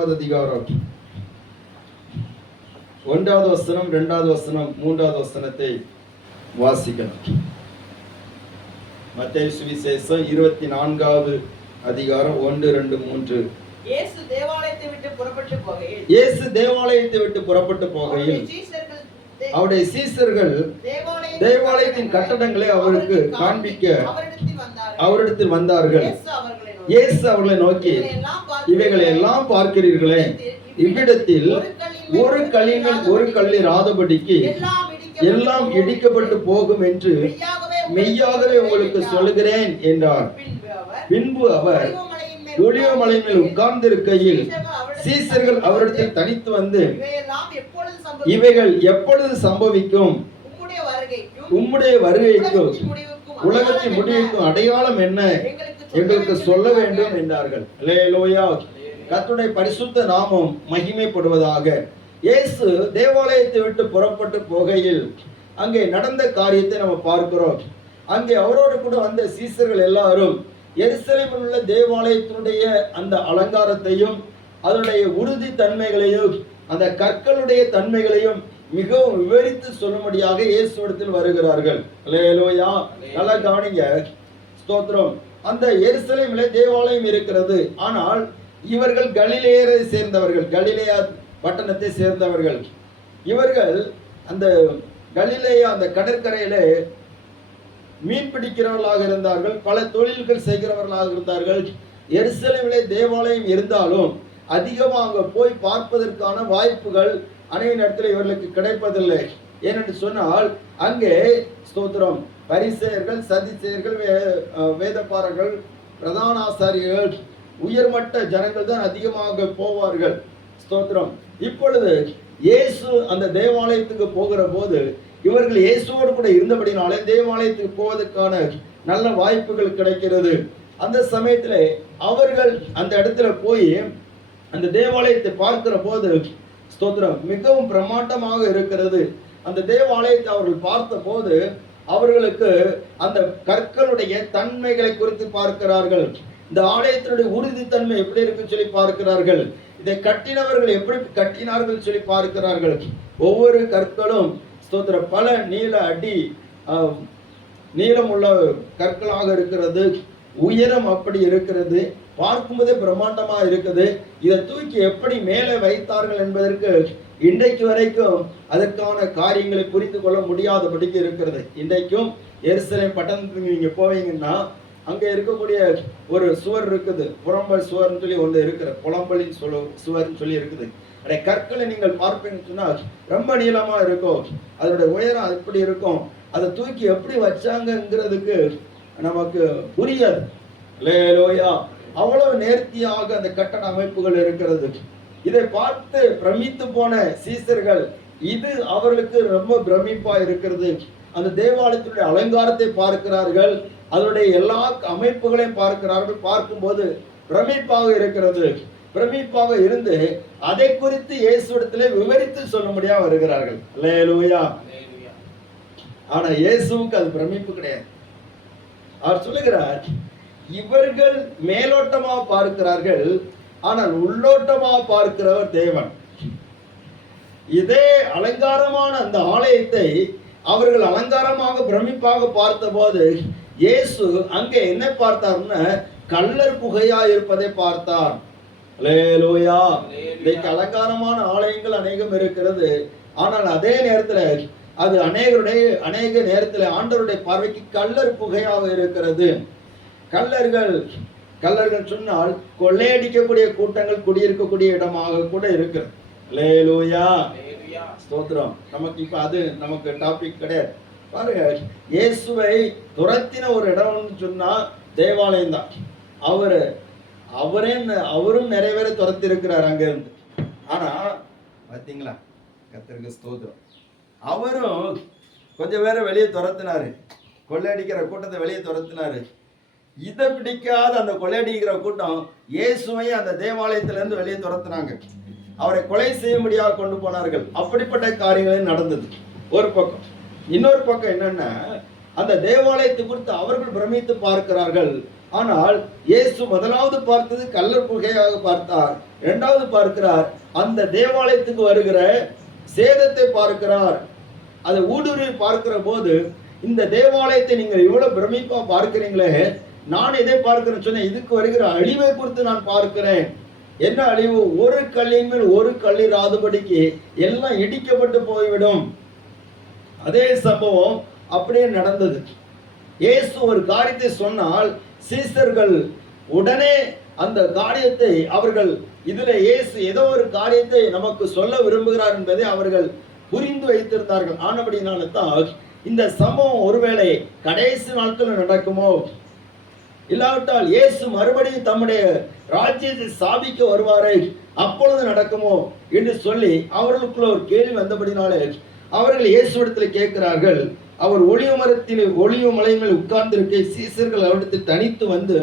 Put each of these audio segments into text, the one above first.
அதிகாரம் 1வது வசனம், 2வது வசனம், 3வது வசனத்தை வாசிக்கலாம். மத்தேயு சுவிசேஷம் 24வது அதிகாரம் 1, 2, 3. இயேசு தேவாலயத்தை விட்டு புறப்பட்டு போகையில் அவருடைய சீஷர்கள் தேவாலயத்தின் கட்டடங்களை அவருக்கு காண்பிக்க அவரிடத்தில் வந்தார்கள். இயேசு அவர்களை நோக்கி, இவைகளை எல்லாம் பார்க்கிறீர்களே, இவ்விடத்தில் ஒரு கல்லில் ஆதபடிக்கு எல்லாம் இடிக்கப்பட்டு போகும் என்று மெய்யாகவே உங்களுக்கு சொல்லுகிறேன் என்றார். பின்பு அவர் ஒலிவ மலை மேல் உட்கார்ந்திருக்கையில் சீஷர்கள் அவரிடத்தில் தனித்து வந்து, இவைகள் எப்பொழுது சம்பவிக்கும்? உம்முடைய வருகைக்கும் உலகத்தின் முடிவுக்கும் அடையாளம் என்ன? எங்களுக்கு சொல்ல வேண்டும் என்றார்கள். அல்லேலூயா. கர்த்தருடைய பரிசுத்த நாமம் மகிமைப்படுவதாக. இயேசு தேவாலயத்தை விட்டு புறப்பட்டு போகையில் அங்கே நடந்த காரியத்தை நம்ம பார்க்கிறோம். அங்கே அவரோடு கூட வந்த சீஷர்கள் எல்லாரும் எருசலேமில் உள்ள தேவாலயத்தினுடைய அந்த அலங்காரத்தையும் அதனுடைய உறுதி தன்மைகளையும் அந்த கற்களுடைய தன்மைகளையும் மிகவும் விவரித்து சொல்லும்படியாக இயேசுவிடத்தில் வருகிறார்கள். அல்லேலூயா. நல்லா கவனிங்க. ஸ்தோத்திரம். அந்த எருசலேமிலே தேவாலயம் இருக்கிறது. ஆனால் இவர்கள் கலிலேயரை சேர்ந்தவர்கள், கலிலேயா பட்டணத்தை சேர்ந்தவர்கள். இவர்கள் அந்த கலிலேயா அந்த கடற்கரையிலே மீன் பிடிக்கிறவர்களாக இருந்தார்கள், பல தொழில்கள் செய்கிறவர்களாக இருந்தார்கள். எருசலேமிலே தேவாலயம் இருந்தாலும் அதிகமாக அங்கே போய் பார்ப்பதற்கான வாய்ப்புகள் அநேக நேரத்தில் இவர்களுக்கு கிடைப்பதில்லை. ஏனென்று சொன்னால் அங்கே ஸ்தோத்திரம் பரிசேயர்கள், சதிசேயர்கள், வேதபாரர்கள், பிரதான ஆசாரியர்கள், உயர்மட்ட ஜனங்கள் தான் அதிகமாக போவார்கள். ஸ்தோத்திரம். இப்பொழுது இயேசு அந்த தேவாலயத்துக்கு போகிற போது இவர்கள் இயேசுவோடு கூட இருந்தபடினாலே தேவாலயத்துக்கு போவதற்கான நல்ல வாய்ப்புகள் கிடைக்கிறது. அந்த சமயத்தில் அவர்கள் அந்த இடத்துல போய் அந்த தேவாலயத்தை பார்க்கிற போது ஸ்தோத்திரம் மிகவும் பிரமாண்டமாக இருக்கிறது. அந்த தேவாலயத்தை அவர்கள் பார்த்த போது அவர்களுக்கு அந்த கற்களுடைய தன்மைகளை குறித்து பார்க்கிறார்கள். இந்த ஆலயத்தினுடைய உறுதித்தன்மை எப்படி இருக்குன்னு சொல்லி பார்க்கிறார்கள். இதை கட்டினவர்கள் எப்படி கட்டினார்கள் சொல்லி பார்க்கிறார்கள். ஒவ்வொரு கற்களும் ஸ்தோத்திரம் பல நீள அடி நீளமுள்ள கற்களாக இருக்கிறது. உயரம் அப்படி இருக்கிறது. பார்க்கும்போதே பிரம்மாண்டமா இருக்குது. இதை தூக்கி எப்படி மேலே வைத்தார்கள் என்பதற்கு இன்றைக்கு வரைக்கும் அதற்கான காரியங்களை புரிந்து கொள்ள முடியாதபடிக்கு இருக்கிறது. இன்றைக்கும் எருசலேம் பட்டணத்துக்கு நீங்க போவீங்கன்னா அங்க இருக்கக்கூடிய ஒரு சுவர் இருக்குது, புறம்பல் சுவர்னு சொல்லி ஒன்று இருக்கிற புலம்பலின் சுவர்னு சொல்லி இருக்குது. அதை கற்களை நீங்கள் பார்ப்பீங்கன்னு சொன்னா ரொம்ப நீளமா இருக்கும், அதோட உயரம் எப்படி இருக்கும், அதை தூக்கி எப்படி வச்சாங்கிறதுக்கு நமக்கு புரியாது. அல்லேலூயா. அவ்வளவு நேர்த்தியாக அந்த கட்டட அமைப்புகள் இருக்கிறது. இதை பார்த்து பிரமித்து போன சீஷர்கள் இது அவர்களுக்கு ரொம்ப பிரமிப்பா இருக்கிறது. அந்த தேவாலயத்துடைய அலங்காரத்தை பார்க்கிறார்கள், அதனுடைய எல்லா அமைப்புகளையும் பார்க்கிறார்கள். பார்க்கும்போது பிரமிப்பாக இருக்கிறது. பிரமிப்பாக இருந்து அதை குறித்து இயேசுவிடத்திலே விவரித்து சொல்லும்படியா வருகிறார்கள். அல்லேலூயா. ஆனா இயேசுவுக்கு அது பிரமிப்பு கிடையாது. அவர் சொல்லுகிறார், இவர்கள் மேலோட்டமா பார்க்கிறார்கள், ஆனால் உள்ளோட்டமா பார்க்கிறவர் தேவன். இதே அலங்காரமான அந்த ஆலயத்தை அவர்கள் அலங்காரமாக பிரமிப்பாக பார்த்த போது இயேசு அங்கே என்ன பார்த்தார்னா கள்ளர் குகையா இருப்பதை பார்த்தார். அல்லேலூயா. இன்றைக்கு அலங்காரமான ஆலயங்கள் அநேகம் இருக்கிறது. ஆனால் அதே நேரத்தில் அது அநேக நேரத்தில் ஆண்டவருடைய பார்வைக்கு கள்ளர் குகையாக இருக்கிறது. கள்ளர்கள் சொன்னால் கொள்ளையடிக்கக்கூடிய கூட்டங்கள் குடியிருக்கக்கூடிய இடமாக கூட இருக்கிறது. அல்லேலூயா. ஸ்தோத்திரம். நமக்கு இப்ப அது நமக்கு டாபிக் கிடையாது. பாருங்க, இயேசுவை துரத்தின ஒரு இடம்னு சொன்னா தேவாலயம் தான். அவரும் நிறைய பேரை துரத்தி இருக்கிறார் அங்க இருந்து. ஆனா பாத்தீங்களா, கர்த்தருக்கு ஸ்தோத்திரம், அவரும் கொஞ்சம் பேரை வெளியே துரத்தினாரு, கொள்ளையடிக்கிற கூட்டத்தை வெளியே துரத்தினாரு. இதை பிடிக்காத அந்த கொள்ளையடிக்கிற கூட்டம் இயேசுவையும் அந்த தேவாலயத்திலிருந்து வெளியே துரத்தினாங்க. அவரை கொலை செய்யும்படியாக கொண்டு போனார்கள். அப்படிப்பட்ட காரியங்களும் நடந்தது ஒரு பக்கம். இன்னொரு பக்கம் என்னன்னா, அந்த தேவாலயத்தை குறித்து அவர்கள் பிரமித்து பார்க்கிறார்கள். ஆனால் இயேசு முதலாவது பார்த்தது கல்லர் குகையாக பார்த்தார். இரண்டாவது பார்க்கிறார் அந்த தேவாலயத்துக்கு வருகிற சேதத்தை பார்க்கிறார். அதை ஊடுருவி பார்க்கிற போது இந்த தேவாலயத்தை நீங்கள் இவ்வளவு பிரமிப்பா பார்க்கிறீங்களே, நான் எதை பார்க்கிறேன்னு சொன்னேன், இதுக்கு வருகிற அழிவை குறித்து நான் பார்க்கிறேன். என்ன அழிவு? ஒரு கல்லின் மேல் ஒரு கல்லிராதபடிக்கு எல்லாம் இடிக்கப்பட்டு போய்விடும். அதே சம்பவம் அப்படியே நடந்தது. இயேசு ஒரு காரியத்தை சொன்னால் சீசர்கள் உடனே அந்த காரியத்தை அவர்கள் இதுல இயேசு ஏதோ ஒரு காரியத்தை நமக்கு சொல்ல விரும்புகிறார் என்பதை அவர்கள் புரிந்து வைத்திருந்தார்கள். ஆனபடினால தான் இந்த சம்பவம் ஒருவேளை கடைசி நாட்களில் நடக்குமோ, இல்லாவிட்டால் இயேசு மறுபடியும் தம்முடைய ராஜ்யத்தை ஸ்தாபிக்க வருவாரே அப்பொழுது நடக்குமோ என்று சொல்லி அவர்களுக்குள்ள ஒரு கேள்வி வந்தபடினாலே அவர்கள் இயேசுவிடத்தில் கேட்கிறார்கள். அவர் ஒளிவு மலை மேல் உட்கார்ந்திருக்க சீசர்கள் அவரிடத்தில் தனித்து வந்து,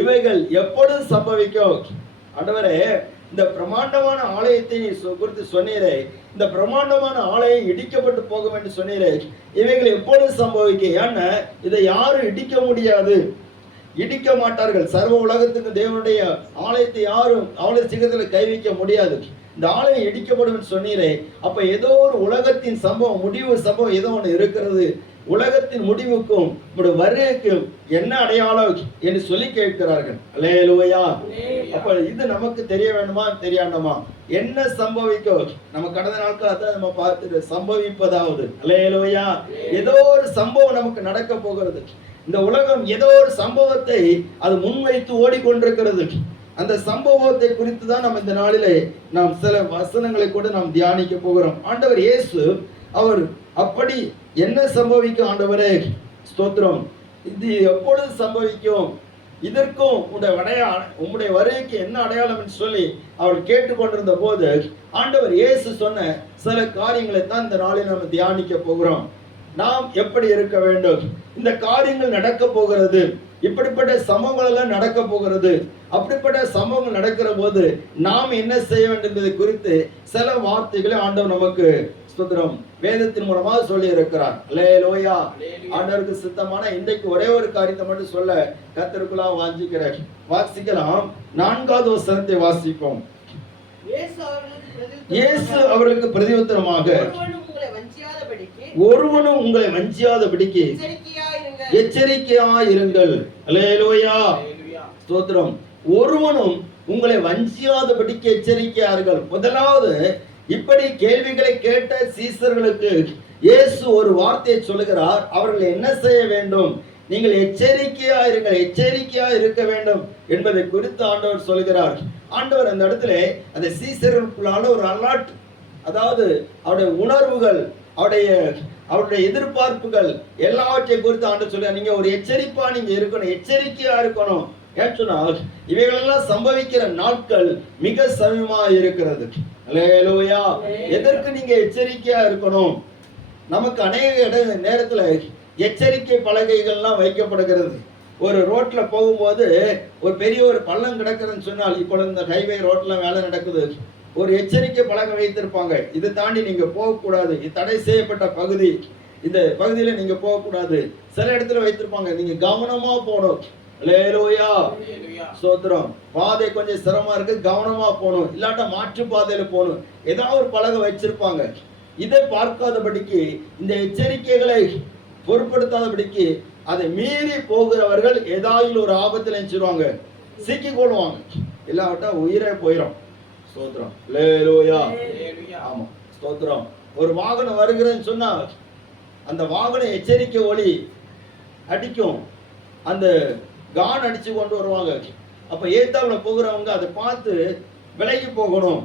இவைகள் எப்பொழுது சம்பவிக்கும்? ஆண்டவரே, இந்த பிரமாண்டமான ஆலயத்தை நீ குறித்து சொன்னீரே, இந்த பிரமாண்டமான ஆலயம் இடிக்கப்பட்டு போகும் என்று சொன்னீரே, இவைகள் எப்பொழுது சம்பவிக்க? ஏன்னா இதை யாரும் இடிக்க முடியாது, இடிக்க மாட்டார்கள். சர்வ உலகத்துக்கு தேவனுடைய ஆலயத்தை யாரும் அவ்வளவு சீக்கிரத்தில் கை வைக்க முடியாது. இந்த ஆலயம் இடிக்கப்படும் சொன்னீரே, அப்ப ஏதோ ஒரு உலகத்தின் சம்பவம், முடிவு சம்பவம் ஏதோ ஒன்று இருக்கிறது. உலகத்தின் முடிவுக்கும் உங்களுடைய வருகைக்கும் என்ன அடையாளம் என்று சொல்லி கேட்கிறார்கள். அல்லேலூயா. அப்ப இது நமக்கு தெரிய வேண்டுமா தெரியாண்டமா? என்ன சம்பவிக்கும்? நம்ம கடந்த நாட்கள் அதான் நம்ம பார்த்துட்டு சம்பவிப்பதாவது. அல்லேலூயா. ஏதோ ஒரு சம்பவம் நமக்கு நடக்க போகிறது. இந்த உலகம் ஏதோ ஒரு சம்பவத்தை அது முன்வைத்து ஓடிக்கொண்டிருக்கிறது. அந்த சம்பவத்தை குறித்து தான் நம்ம இந்த நாளிலே நாம் சில வசனங்களை கூட நாம் தியானிக்க போகிறோம். ஆண்டவர் இயேசு அவர் அப்படி என்ன சம்பவிக்கும்? ஆண்டவரே ஸ்தோத்திரம், இது எப்பொழுது சம்பவிக்கும்? இதற்கும் உம்முடைய வருகைக்கு என்ன அடையாளம் என்று சொல்லி அவர் கேட்டுக்கொண்டிருந்த போது ஆண்டவர் இயேசு சொன்ன சில காரியங்களை தான் இந்த நாளில் நம்ம தியானிக்க போகிறோம். நாம் எப்படி இருக்க வேண்டும்? இந்த காரியங்கள் நடக்க போகிறது, இப்படிப்பட்ட சம்பவங்கள் எல்லாம் நடக்க போகிறது. அப்படிப்பட்ட சம்பவங்கள் நடக்கிற போது நாம் என்ன செய்ய வேண்டும் என்பதை குறித்து சில வார்த்தைகளை ஆண்டவர் நமக்கு ஸ்தோத்திரம் வேதத்தின் மூலமாக சொல்லி இருக்கிறார். அல்லேலூயா. ஆண்டவருக்கு சித்தமான இன்றைக்கு ஒரே ஒரு காரியத்தை மட்டும் சொல்ல கர்த்தருக்குள்ளா வாஞ்சிக்கிறேன். வாசிக்கலாம். 4வது வசனத்தை வாசிப்போம். இயேசு அவர்களுக்கு பிரதியுத்தரமாக, ஒருவனும் உங்களை வஞ்சியாதபடிக்கு எச்சரிக்கையாயிருங்கள். அல்லேலூயா. ஸ்தோத்திரம். ஒருவனும் உங்களை வஞ்சியாதபடிக்கு எச்சரிக்கையார்கள். முதலாவது இப்படி கேள்விகளை கேட்ட சீசர்களுக்கு இயேசு ஒரு வார்த்தையை சொல்லுகிறார். அவர்கள் என்ன செய்ய வேண்டும்? நீங்கள் எச்சரிக்கையாயிருங்கள், எச்சரிக்கையா இருக்க வேண்டும் என்பதை குறித்து ஆண்டவர் சொல்கிறார். ஆண்டவர் அந்த இடத்துல அந்த சீசர்களுக்குள்ளான ஒரு அலர்ட், அதாவது அவருடைய உணர்வுகள், அவருடைய எதிர்பார்ப்புகள் எல்லாவற்றையும் குறித்து ஆண்டவர் சொல்றார். நீங்க ஒரு எச்சரிப்பா நீங்க இருக்கணும், எச்சரிக்கையா இருக்கணும். ஏற்றுனால் இவைகளெல்லாம் சம்பவிக்கிற நாட்கள் மிக சமீபமா இருக்கிறது. அல்லேலூயா. எதற்கு நீங்க எச்சரிக்கையா இருக்கணும்? நமக்கு அநேக நேரத்துல எச்சரிக்கை பலகைகள்லாம் வைக்கப்படுகிறது. ஒரு ரோட்ல போகும்போது ஒரு பெரிய ஒரு பள்ளம் கிடக்குதுன்னு சொன்னால், இப்போ இந்த ஹைவே ரோட்ல வேலை நடக்குது, ஒரு எச்சரிக்கை பலகை வைத்திருப்பாங்க. இதை தாண்டி நீங்க போகக்கூடாது, இது தடை செய்யப்பட்ட பகுதி, இந்த பகுதியில நீங்க போகக்கூடாது. சில இடத்துல வைத்திருப்பாங்க, நீங்க கவனமா போகணும். அல்லேலூயா. ஸ்தோத்திரம். பாதை கொஞ்சம் சிரமமா இருக்கு, கவனமா போகணும், இல்லாட்டா மாற்று பாதையில போகணும், ஏதாவது ஒரு பலகை வச்சிருப்பாங்க. இதை பார்க்காதபடிக்கு, இந்த எச்சரிக்கைகளை பொருட்படுத்தாதபடிக்கு அதை மீறி போகிறவர்கள் ஏதாவது ஒரு ஆபத்தில் நினைச்சிருவாங்க, சிக்கி கொள்வாங்க, இல்லாவிட்டா உயிரே போயிடும். ஸ்தோத்திரம். அல்லேலூயா. ஆமா, ஸ்தோத்திரம். ஒரு வாகனம் வருகிறதுன்னு சொன்னா அந்த வாகனம் எச்சரிக்கை ஒலி அடிக்கும், அந்த கான் அடிச்சு கொண்டு வருவாங்க. அப்ப ஏத்தாப்புல போகிறவங்க அதை பார்த்து விலகி போகணும்,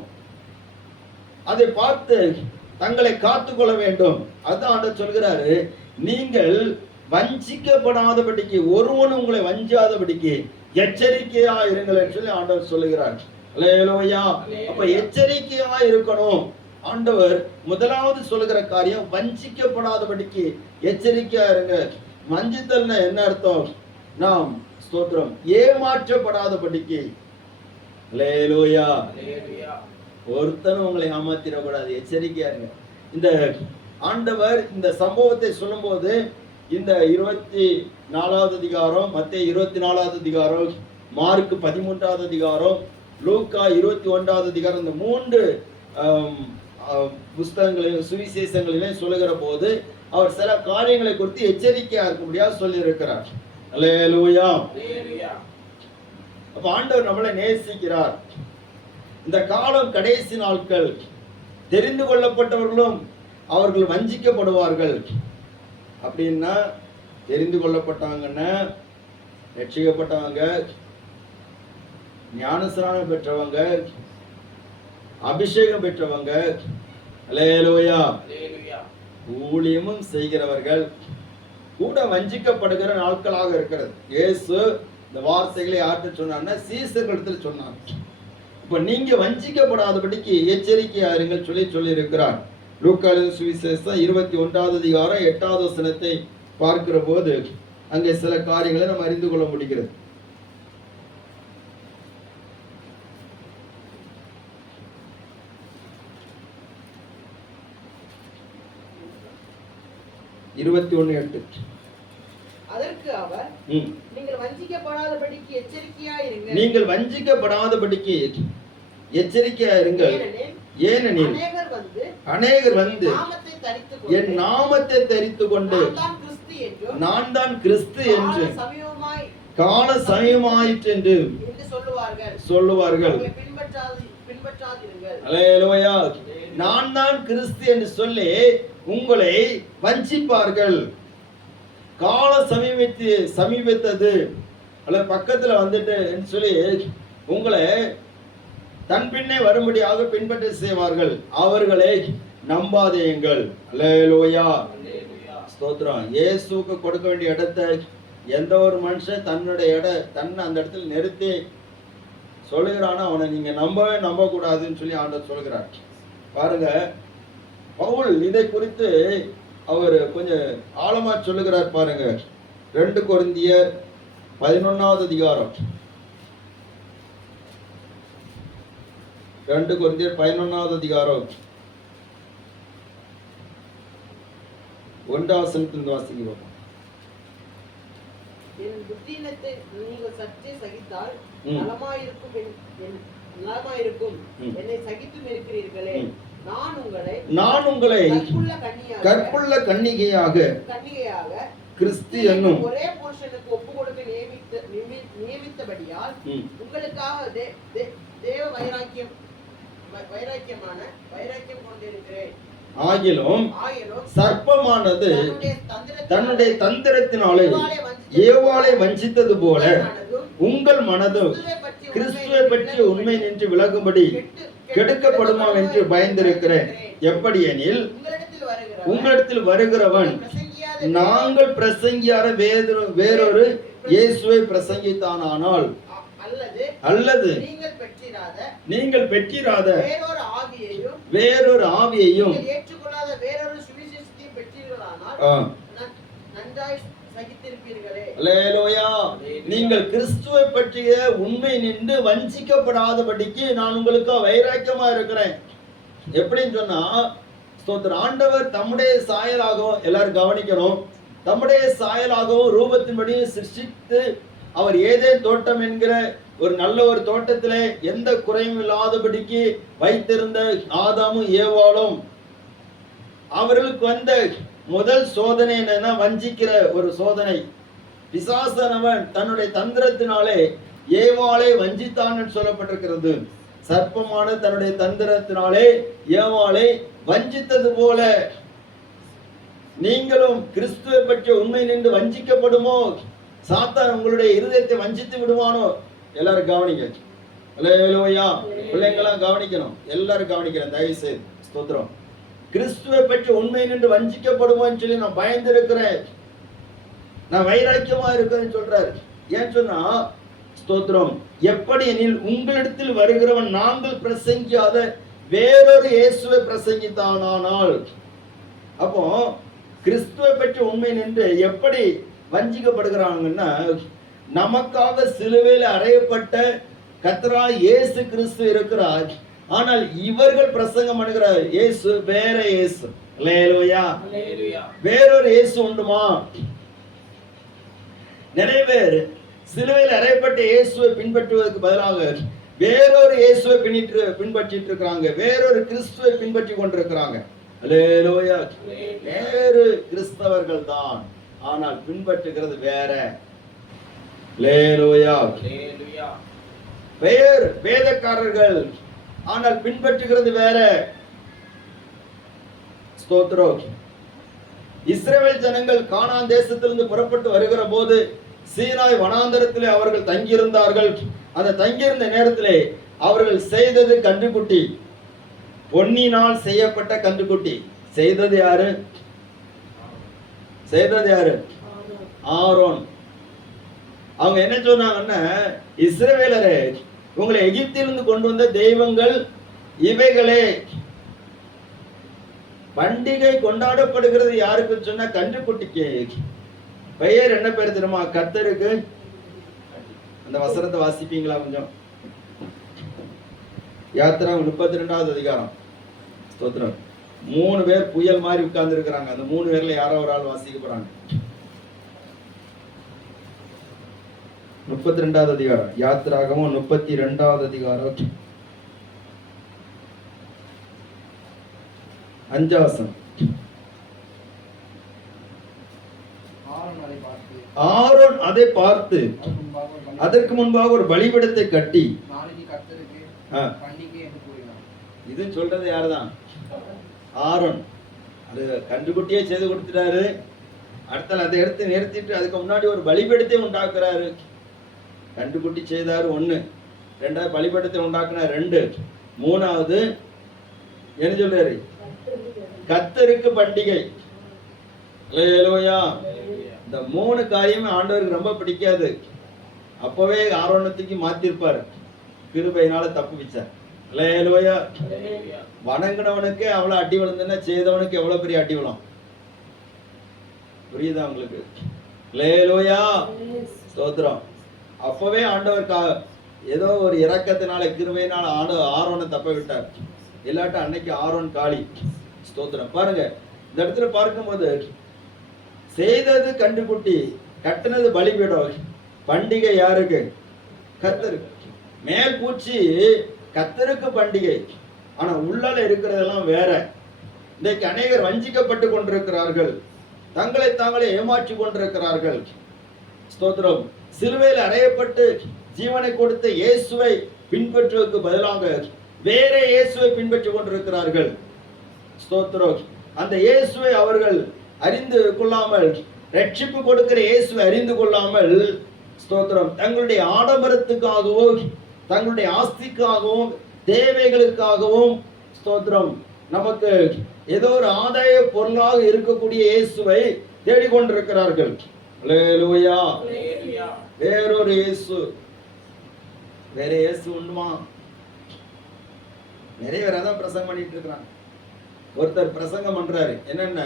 அதை பார்த்து தங்களை காத்துக்கொள்ள வேண்டும். அதான் ஆண்டவர் சொல்கிறாரு, நீங்கள் வஞ்சிக்கப்படாதபடிக்கு, ஒருவனும் உங்களை வஞ்சாதபடிக்கு எச்சரிக்கையா இருங்கள் என்று சொல்லி ஆண்டவர் சொல்லுகிறார். அல்லேலூயா. அப்ப எச்சரிக்கையா இருக்கணும். ஆண்டவர் முதலாவது சொல்லுகிற காரியம் வஞ்சிக்கப்படாதபடிக்கு எச்சரிக்கையா இருங்க. வஞ்சித்தல்னா என்ன அர்த்தம்? நாம் ஸ்தோத்திரம் ஏமாற்றப்படாதபடிக்கு. அல்லேலூயா. ஒருத்தனும் உங்களை ஏமாத்திடக்கூடாது, எச்சரிக்கையா இருங்க. இந்த ஆண்டவர் இந்த சம்பவத்தை சொல்லும் போது இந்த 24வது அதிகாரம், மத்தேயு 24வது அதிகாரம், மார்க் 13வது அதிகாரம், லூக்கா 21வது அதிகாரம், இந்த 3 புஸ்தகங்களிலும் சுவிசேஷங்களிலும் சொல்லுகிற போது அவர் சில காரியங்களை குறித்து எச்சரிக்கையா இருக்கும்படியா சொல்லி இருக்கிறார். அல்லேலூயா. அப்ப ஆண்டவர் நம்மளை நேசிக்கிறார். இந்த காலம் கடைசி நாட்கள். தெரிந்து கொள்ளப்பட்டவர்களும் அவர்கள் வஞ்சிக்கப்படுவார்கள். அப்படின்னா தெரிந்து கொள்ளப்பட்டாங்கன்னா ரட்சிக்கப்பட்டவங்க, ஞானஸ்நானம் பெற்றவங்க, அபிஷேகம் பெற்றவங்க, அல்லேலூயா, ஊழியமும் செய்கிறவர்கள் கூட வஞ்சிக்கப்படுகிற நாட்களாக இருக்கிறது. இயேசு இந்த வார்த்தைகளை யார்கிட்ட சொன்னார்னா சீசர்களிடத்தில் சொன்னார். இப்ப நீங்க வஞ்சிக்கப்படாதபடிக்கு எச்சரிக்கையா இருங்கள் சொல்லி இருக்கிறார். லூக்கா சுவிசேஷம் 21வது அதிகாரம் 8வது வசனத்தை பார்க்கிற போது அங்கே சில காரியங்களை நம்ம அறிந்து கொள்ள முடிகிறது. அதற்கு அவர், நீங்கள் வஞ்சிக்கப்படாதபடிக்கு எச்சரிக்கையா இருங்கள். ஏனெனில் அநேகர் வந்து என் நாமத்தை தரித்து கொண்டு நான் தான் கிறிஸ்து என்று கால சமயமாயிற்று என்று சொல்லுவார்கள். அல்லேலூயா. நான் தான் கிறிஸ்து என்று சொல்லி உங்களை வஞ்சிப்பார்கள். கால சமீபத்தது அல்ல பக்கத்துல வந்துட்டு சொல்லி உங்களை தன் பின்னே வரும்படியாக பின்பற்ற செய்வார்கள். அவர்களை நம்பாதேயுங்கள். அல்லேலூயா. ஸ்தோத்திரம். இயேசுக்கு கொடுக்க வேண்டிய இடத்தை எந்த ஒரு மனுஷன் தன்னுடைய தன்னை அந்த இடத்துல நிறுத்தி சொல்லுகிறானா அவனை நீங்க நம்ப கூடாதுன்னு சொல்லி ஆண்டவர் சொல்கிறார். பாருங்க, பவுல் இதை குறித்து அவர் கொஞ்சம் ஆழமா சொல்லுகிறார். பாருங்க, 2 கொரிந்தியர் 11வது அதிகாரம், 2 கொரிந்தியர் 11வது அதிகாரம் 1வது வசனத்திலிருந்து வாசிக்கிறோம். என் புத்தியினத்தை நீங்கள் சற்றே சகித்தால் நலமாயிருக்கும். என்னை சகித்தும் இருக்கிறீர்களே. நான் உங்களை கற்புள்ள கன்னிகையாக கிறிஸ்து என்னும் ஒரே புருஷனுக்கு ஒப்பு கொடுக்க நியமித்தபடியால் உங்களுக்காக தேவ வைராக்கியம் கொண்டிருக்கிறேன். ஆகிலும் சர்ப்பமானது தன்னுடைய தந்திரத்தினாலே ஏவாளை வஞ்சித்தது போல உங்கள் மனதும் கிறிஸ்துவை பற்றிய உண்மை நின்று விலகும்படி கெடுக்கப்படுமா என்று பயந்திருக்கிறேன். எப்படி எனில் உங்களிடத்தில் வருகிறவன் நாங்கள் பிரசங்கியார வேறொரு இயேசுவை பிரசங்கித்தானால் அல்லது நீங்கள் பெற்றிராத வேறொரு ஆவியையும் நீங்கள் கிறிஸ்துவை பற்றிய உண்மை நின்று வஞ்சிக்கப்படாதபடிக்கு நான் உங்களுக்கு வைராக்கியமா இருக்கிறேன். எப்படின்னு சொன்னா, ஸ்தோத்திரம், ஆண்டவர் தம்முடைய சாயலாகவும், எல்லாரும் கவனிக்கணும், தம்முடைய சாயலாகவும் ரூபத்தின்படியும் சிருஷ்டித்து அவர் ஏதேன் தோட்டம் என்கிற ஒரு நல்ல ஒரு தோட்டத்திலே எந்த குறையும் இல்லாதபடிக்கு வைத்திருந்த ஆதாமும் ஏவாளும் அவர்களுக்கு வந்த முதல் சோதனை என்னன்னா வஞ்சிக்கிற ஒரு சோதனை. பிசாசனவன் தன்னுடைய தந்திரத்தினாலே ஏவாளை வஞ்சித்தான் சொல்லப்பட்டிருக்கிறது. சர்ப்பமான தன்னுடைய தந்திரத்தினாலே ஏவாளை வஞ்சித்தது போல நீங்களும் கிறிஸ்துவை பற்றிய உண்மை நின்று வஞ்சிக்கப்படுமோ, சாத்தான் உங்களுடைய இருதயத்தை வஞ்சித்து விடுவானோ. எல்லாரும் கவனிங்க. அல்லேலூயா. பிள்ளைங்களாம் கவனிக்கணும், எல்லாரும் கவனிக்கிறேன் தயவு செய்து. ஸ்தோத்திரம். கிறிஸ்துவை பற்றி உண்மை நின்று வஞ்சிக்கப்படுவோன்னு சொல்லி நான் பயந்திருக்கிறேன், நான் வைராக்கியமா இருக்கிறேன்னு சொல்றாரு. ஏன் சொன்னா, ஸ்தோத்திரம், எப்படி எனில் உங்களிடத்தில் வருகிறவன் நாங்கள் பிரசங்கியாத வேறொரு இயேசுவை பிரசங்கித்தானால். அப்போ கிறிஸ்துவை பற்றி உண்மை நின்று எப்படி வஞ்சிக்கப்படுகிறாங்கன்னா, நமக்காக சிலுவையில் அறையப்பட்ட கர்த்தராகிய இயேசு கிறிஸ்து இருக்கிறார். ஆனால் இவர்கள் பிரசங்கம் பண்ணுகிற இயேசு வேற இயேசு. அல்லேலூயா. வேறொரு இயேசு உண்டுமா? நிறைய பேர் சிலுவையில் அறையப்பட்ட இயேசுவை பின்பற்றுவதற்கு பதிலாக வேறொரு இயேசுவை பின்பற்றிட்டு இருக்கிறாங்க, வேறொரு கிறிஸ்துவை பின்பற்றி கொண்டிருக்கிறாங்க. அல்லேலூயா. வேறு கிறிஸ்தவர்கள் தான், ஆனால் பின்பற்றுகிறது வேற. அல்லேலூயா. வேறு வேதக்காரர்கள், ஆனால் பின்பற்றுகிறது வேற. ஸ்தோத்திரம். இஸ்ரவேல் ஜனங்கள் கானான் தேசத்திலிருந்து புறப்பட்டு வருகிற போது சீனாய் வனாந்தரத்திலே அவர்கள் தங்கியிருந்தார்கள். அந்த தங்கியிருந்த நேரத்திலே அவர்கள் செய்தது கன்றுக்குட்டி, பொன்னினால் செய்யப்பட்ட கன்றுக்குட்டி. செய்தது யாரு? ஆரோன். அவங்க என்ன சொன்னாங்கன்னா, இஸ்ரவேலரே, உங்களை எகிப்திலிருந்து கொண்டு வந்த தெய்வங்கள் இவைகளே. பண்டிகை கொண்டாடப்படுகிறது யாருக்கு சொன்னா, கன்றுக்குட்டிக்கு. பெயர் என்ன பேர் தெரியுமா? கர்த்தருக்கு. அந்த வசனத்தை வாசிப்பீங்களா கொஞ்சம்? யாத்திரா 32வது அதிகாரம். ஸ்தோத்திரம். 3 பேர் புயல் மாதிரி உட்கார்ந்து இருக்கிறாங்க. அந்த 3 பேர்ல யாரோ ஒரு ஆள் வாசிக்க போறாங்க. 32வது அதிகாரம். யாத்திராகமம் 32வது அதிகாரம் 5 வசனம். ஆரோன் அதை பார்த்து அதற்கு முன்பாக ஒரு பலிபீடத்தை கட்டி, இது சொல்றது யாருதான்? ஆரோன். அது கன்றுக்குட்டியே செய்து கொடுத்துட்டாரு. அடுத்த அதை எடுத்து நிறுத்திட்டு அதுக்கு முன்னாடி ஒரு பலிபீடத்தை உண்டாக்குறாரு. கன்றுக்குட்டி செய்தாரு 1, 2வது பலிபீடத்தை உண்டாக்குனார் 2, 3வது என்ன சொல்றாரு? கர்த்தருக்கு பண்டிகை. அல்லேலூயா. இந்த 3 காரியமே ஆண்டவருக்கு ரொம்ப பிடிக்காது. அப்பவே ஆரோனத்துக்கு மாத்திருப்பாரு, கிருபையினால தப்பு வச்சார். அல்லேலூயா. வணங்கினவனுக்கு அவ்வளவு அடி விழுந்துன்னா செய்தவனுக்கு எவ்வளவு பெரிய அடி விழும். புரியுதா உங்களுக்கு? அல்லேலூயா. ஸ்தோத்திரம். அப்பவே ஆண்டவர் ஏதோ ஒரு இரக்கத்தினால கிருபையினால ஆரோனை தப்ப விட்டார். இல்லாட்ட அன்னைக்கு ஆரோன் காளி. ஸ்தோத்திரம். பாருங்க, இந்த இடத்துல பார்க்கும்போது செய்தது கன்றுக்குட்டி, கட்டினது பலிபீடம். பண்டிகை யாருக்கு? கர்த்தருக்கு. மேல் பூச்சி கர்த்தருக்கு பண்டிகை, ஆனா உள்ளால இருக்கிறதெல்லாம் வேற. இன்றைக்கு அநேகர் வஞ்சிக்கப்பட்டு கொண்டிருக்கிறார்கள், தங்களை தாங்களே ஏமாற்றி கொண்டிருக்கிறார்கள். ஸ்தோத்திரம். சிலுவையில் அறையப்பட்டு ஜீவனை கொடுத்த இயேசுவை பின்பற்றுவதற்கு பதிலாக வேற இயேசுவை பின்பற்றி கொண்டிருக்கிறார்கள். ஸ்தோத்திரம். அந்த இயேசுவை அவர்கள் அறிந்து கொள்ளாமல், ரட்சிப்பு கொடுக்கிற இயேசுவை அறிந்து கொள்ளாமல், ஸ்தோத்திரம், தங்களுடைய ஆடம்பரத்துக்காகவும் தங்களுடைய ஆஸ்திக்காகவும் தேவைகளுக்காகவும், ஸ்தோத்திரம், நமக்கு ஏதோ ஒரு ஆதாய பொருளாக இருக்கக்கூடிய இயேசுவை தேடிக்கொண்டிருக்கிறார்கள். அல்லேலூயா. வேறொரு இயேசு, வேற இயேசு உண்டுமா? நிறைய பேர் அதான் பிரசங்கம் பண்ணிட்டு இருக்கிறாங்க. ஒருத்தர் பிரசங்கம் பண்றாரு, என்னன்னா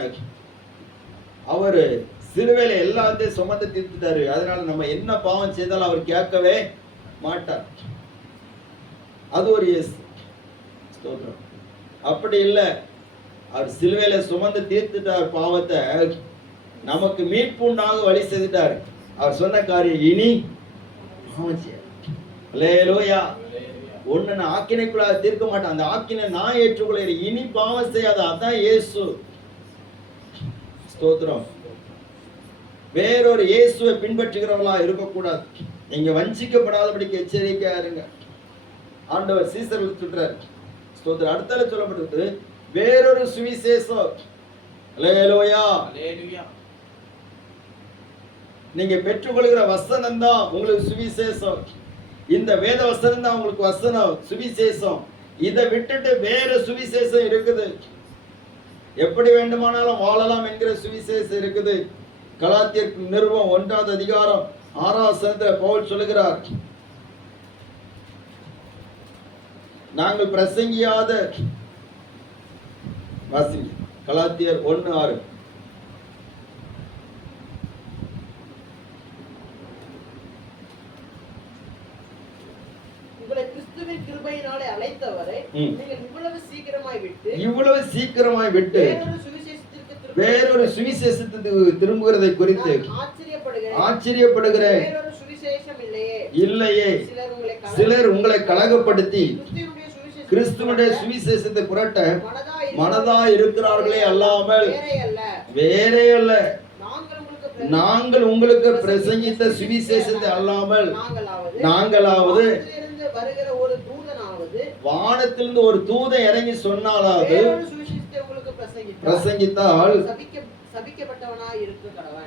அவரு சிலுவையில எல்லாத்தையும் சுமந்து தீர்த்துட்டாரு, அதனால நம்ம என்ன பாவம் செய்தாலும் அவர் கேட்கவே மாட்டார். அது ஒரு இயேசு. ஸ்தோத்திரம். அப்படி இல்லை, அவர் சிலுவையில சுமந்து தீர்த்துட்டார் பாவத்தை, நமக்கு மீட்பு உண்டாக வழி செய்துட்டார். அவர் சொன்ன காரியம் இனி அல்லேலூயா. ஒண்ணு நான் ஆக்கினைக்குள்ளாக தீர்க்க மாட்டேன், அந்த ஆக்கினை நான் ஏற்றுக்கொள்கிறேன், இனி பாவம் செய்யாத. அதான் இயேசு. ஸ்தோத்திரம். வேறொரு இயேசுவை பின்பற்றுகிறவர்களா இருக்கக்கூடாது. நீங்க வஞ்சிக்கப்படாதபடிக்கு எச்சரிக்கையா இருங்க. ஆண்டவர் சீசர்கள் சொல்றார். ஸ்தோத்திரம். அடுத்தல சொல்லப்பட்டது வேறொரு சுவிசேஷம். அல்லேலூயா. நீங்க பெற்றுக்கொள்கிற வசனம் தான் உங்களுக்கு சுவிசேஷம். இந்த வேத வசனம் தான் உங்களுக்கு வசனம், சுவிசேஷம். இதை விட்டுட்டு வேற சுவிசேஷம் இருக்குது. எப்படி வேண்டுமானாலும் வாழலாம் என்கிற சுவிசேஷம் இருக்குது. கலாத்தியர் நிருபம் 1வது அதிகாரம் 6வது வசனத்தில் பவுல் சொல்லுகிறார், நாங்கள் பிரசங்கியாத, வாசிங்க, கலாத்தியர் 1:6. கிருபையினாலே அழைத்தவரை நீங்கள் இவ்வளவு சீக்கிரமாய் விட்டு வேறொரு சுவிசேஷத்துக்கு திரும்புகிறதை குறித்து ஆச்சரியப்படுகிறேன். வேறொரு சுவிசேஷம் இல்லையே. இல்லையே. சிலர் உங்களை கலகப்படுத்தி கிறிஸ்துவனுடைய சுவிசேஷத்தை புரட்ட மனதா இருக்கிறார்களே அல்லாமல் வேறே அல்ல. நாங்கள் உங்களுக்கு பிரசங்கித்த சுவிசேஷத்தை அல்லாமல் நாங்களாவது வானத்திலிருந்து ஒரு தூதன் இறங்கி சொன்னாலாவது பிரசங்கித்தால்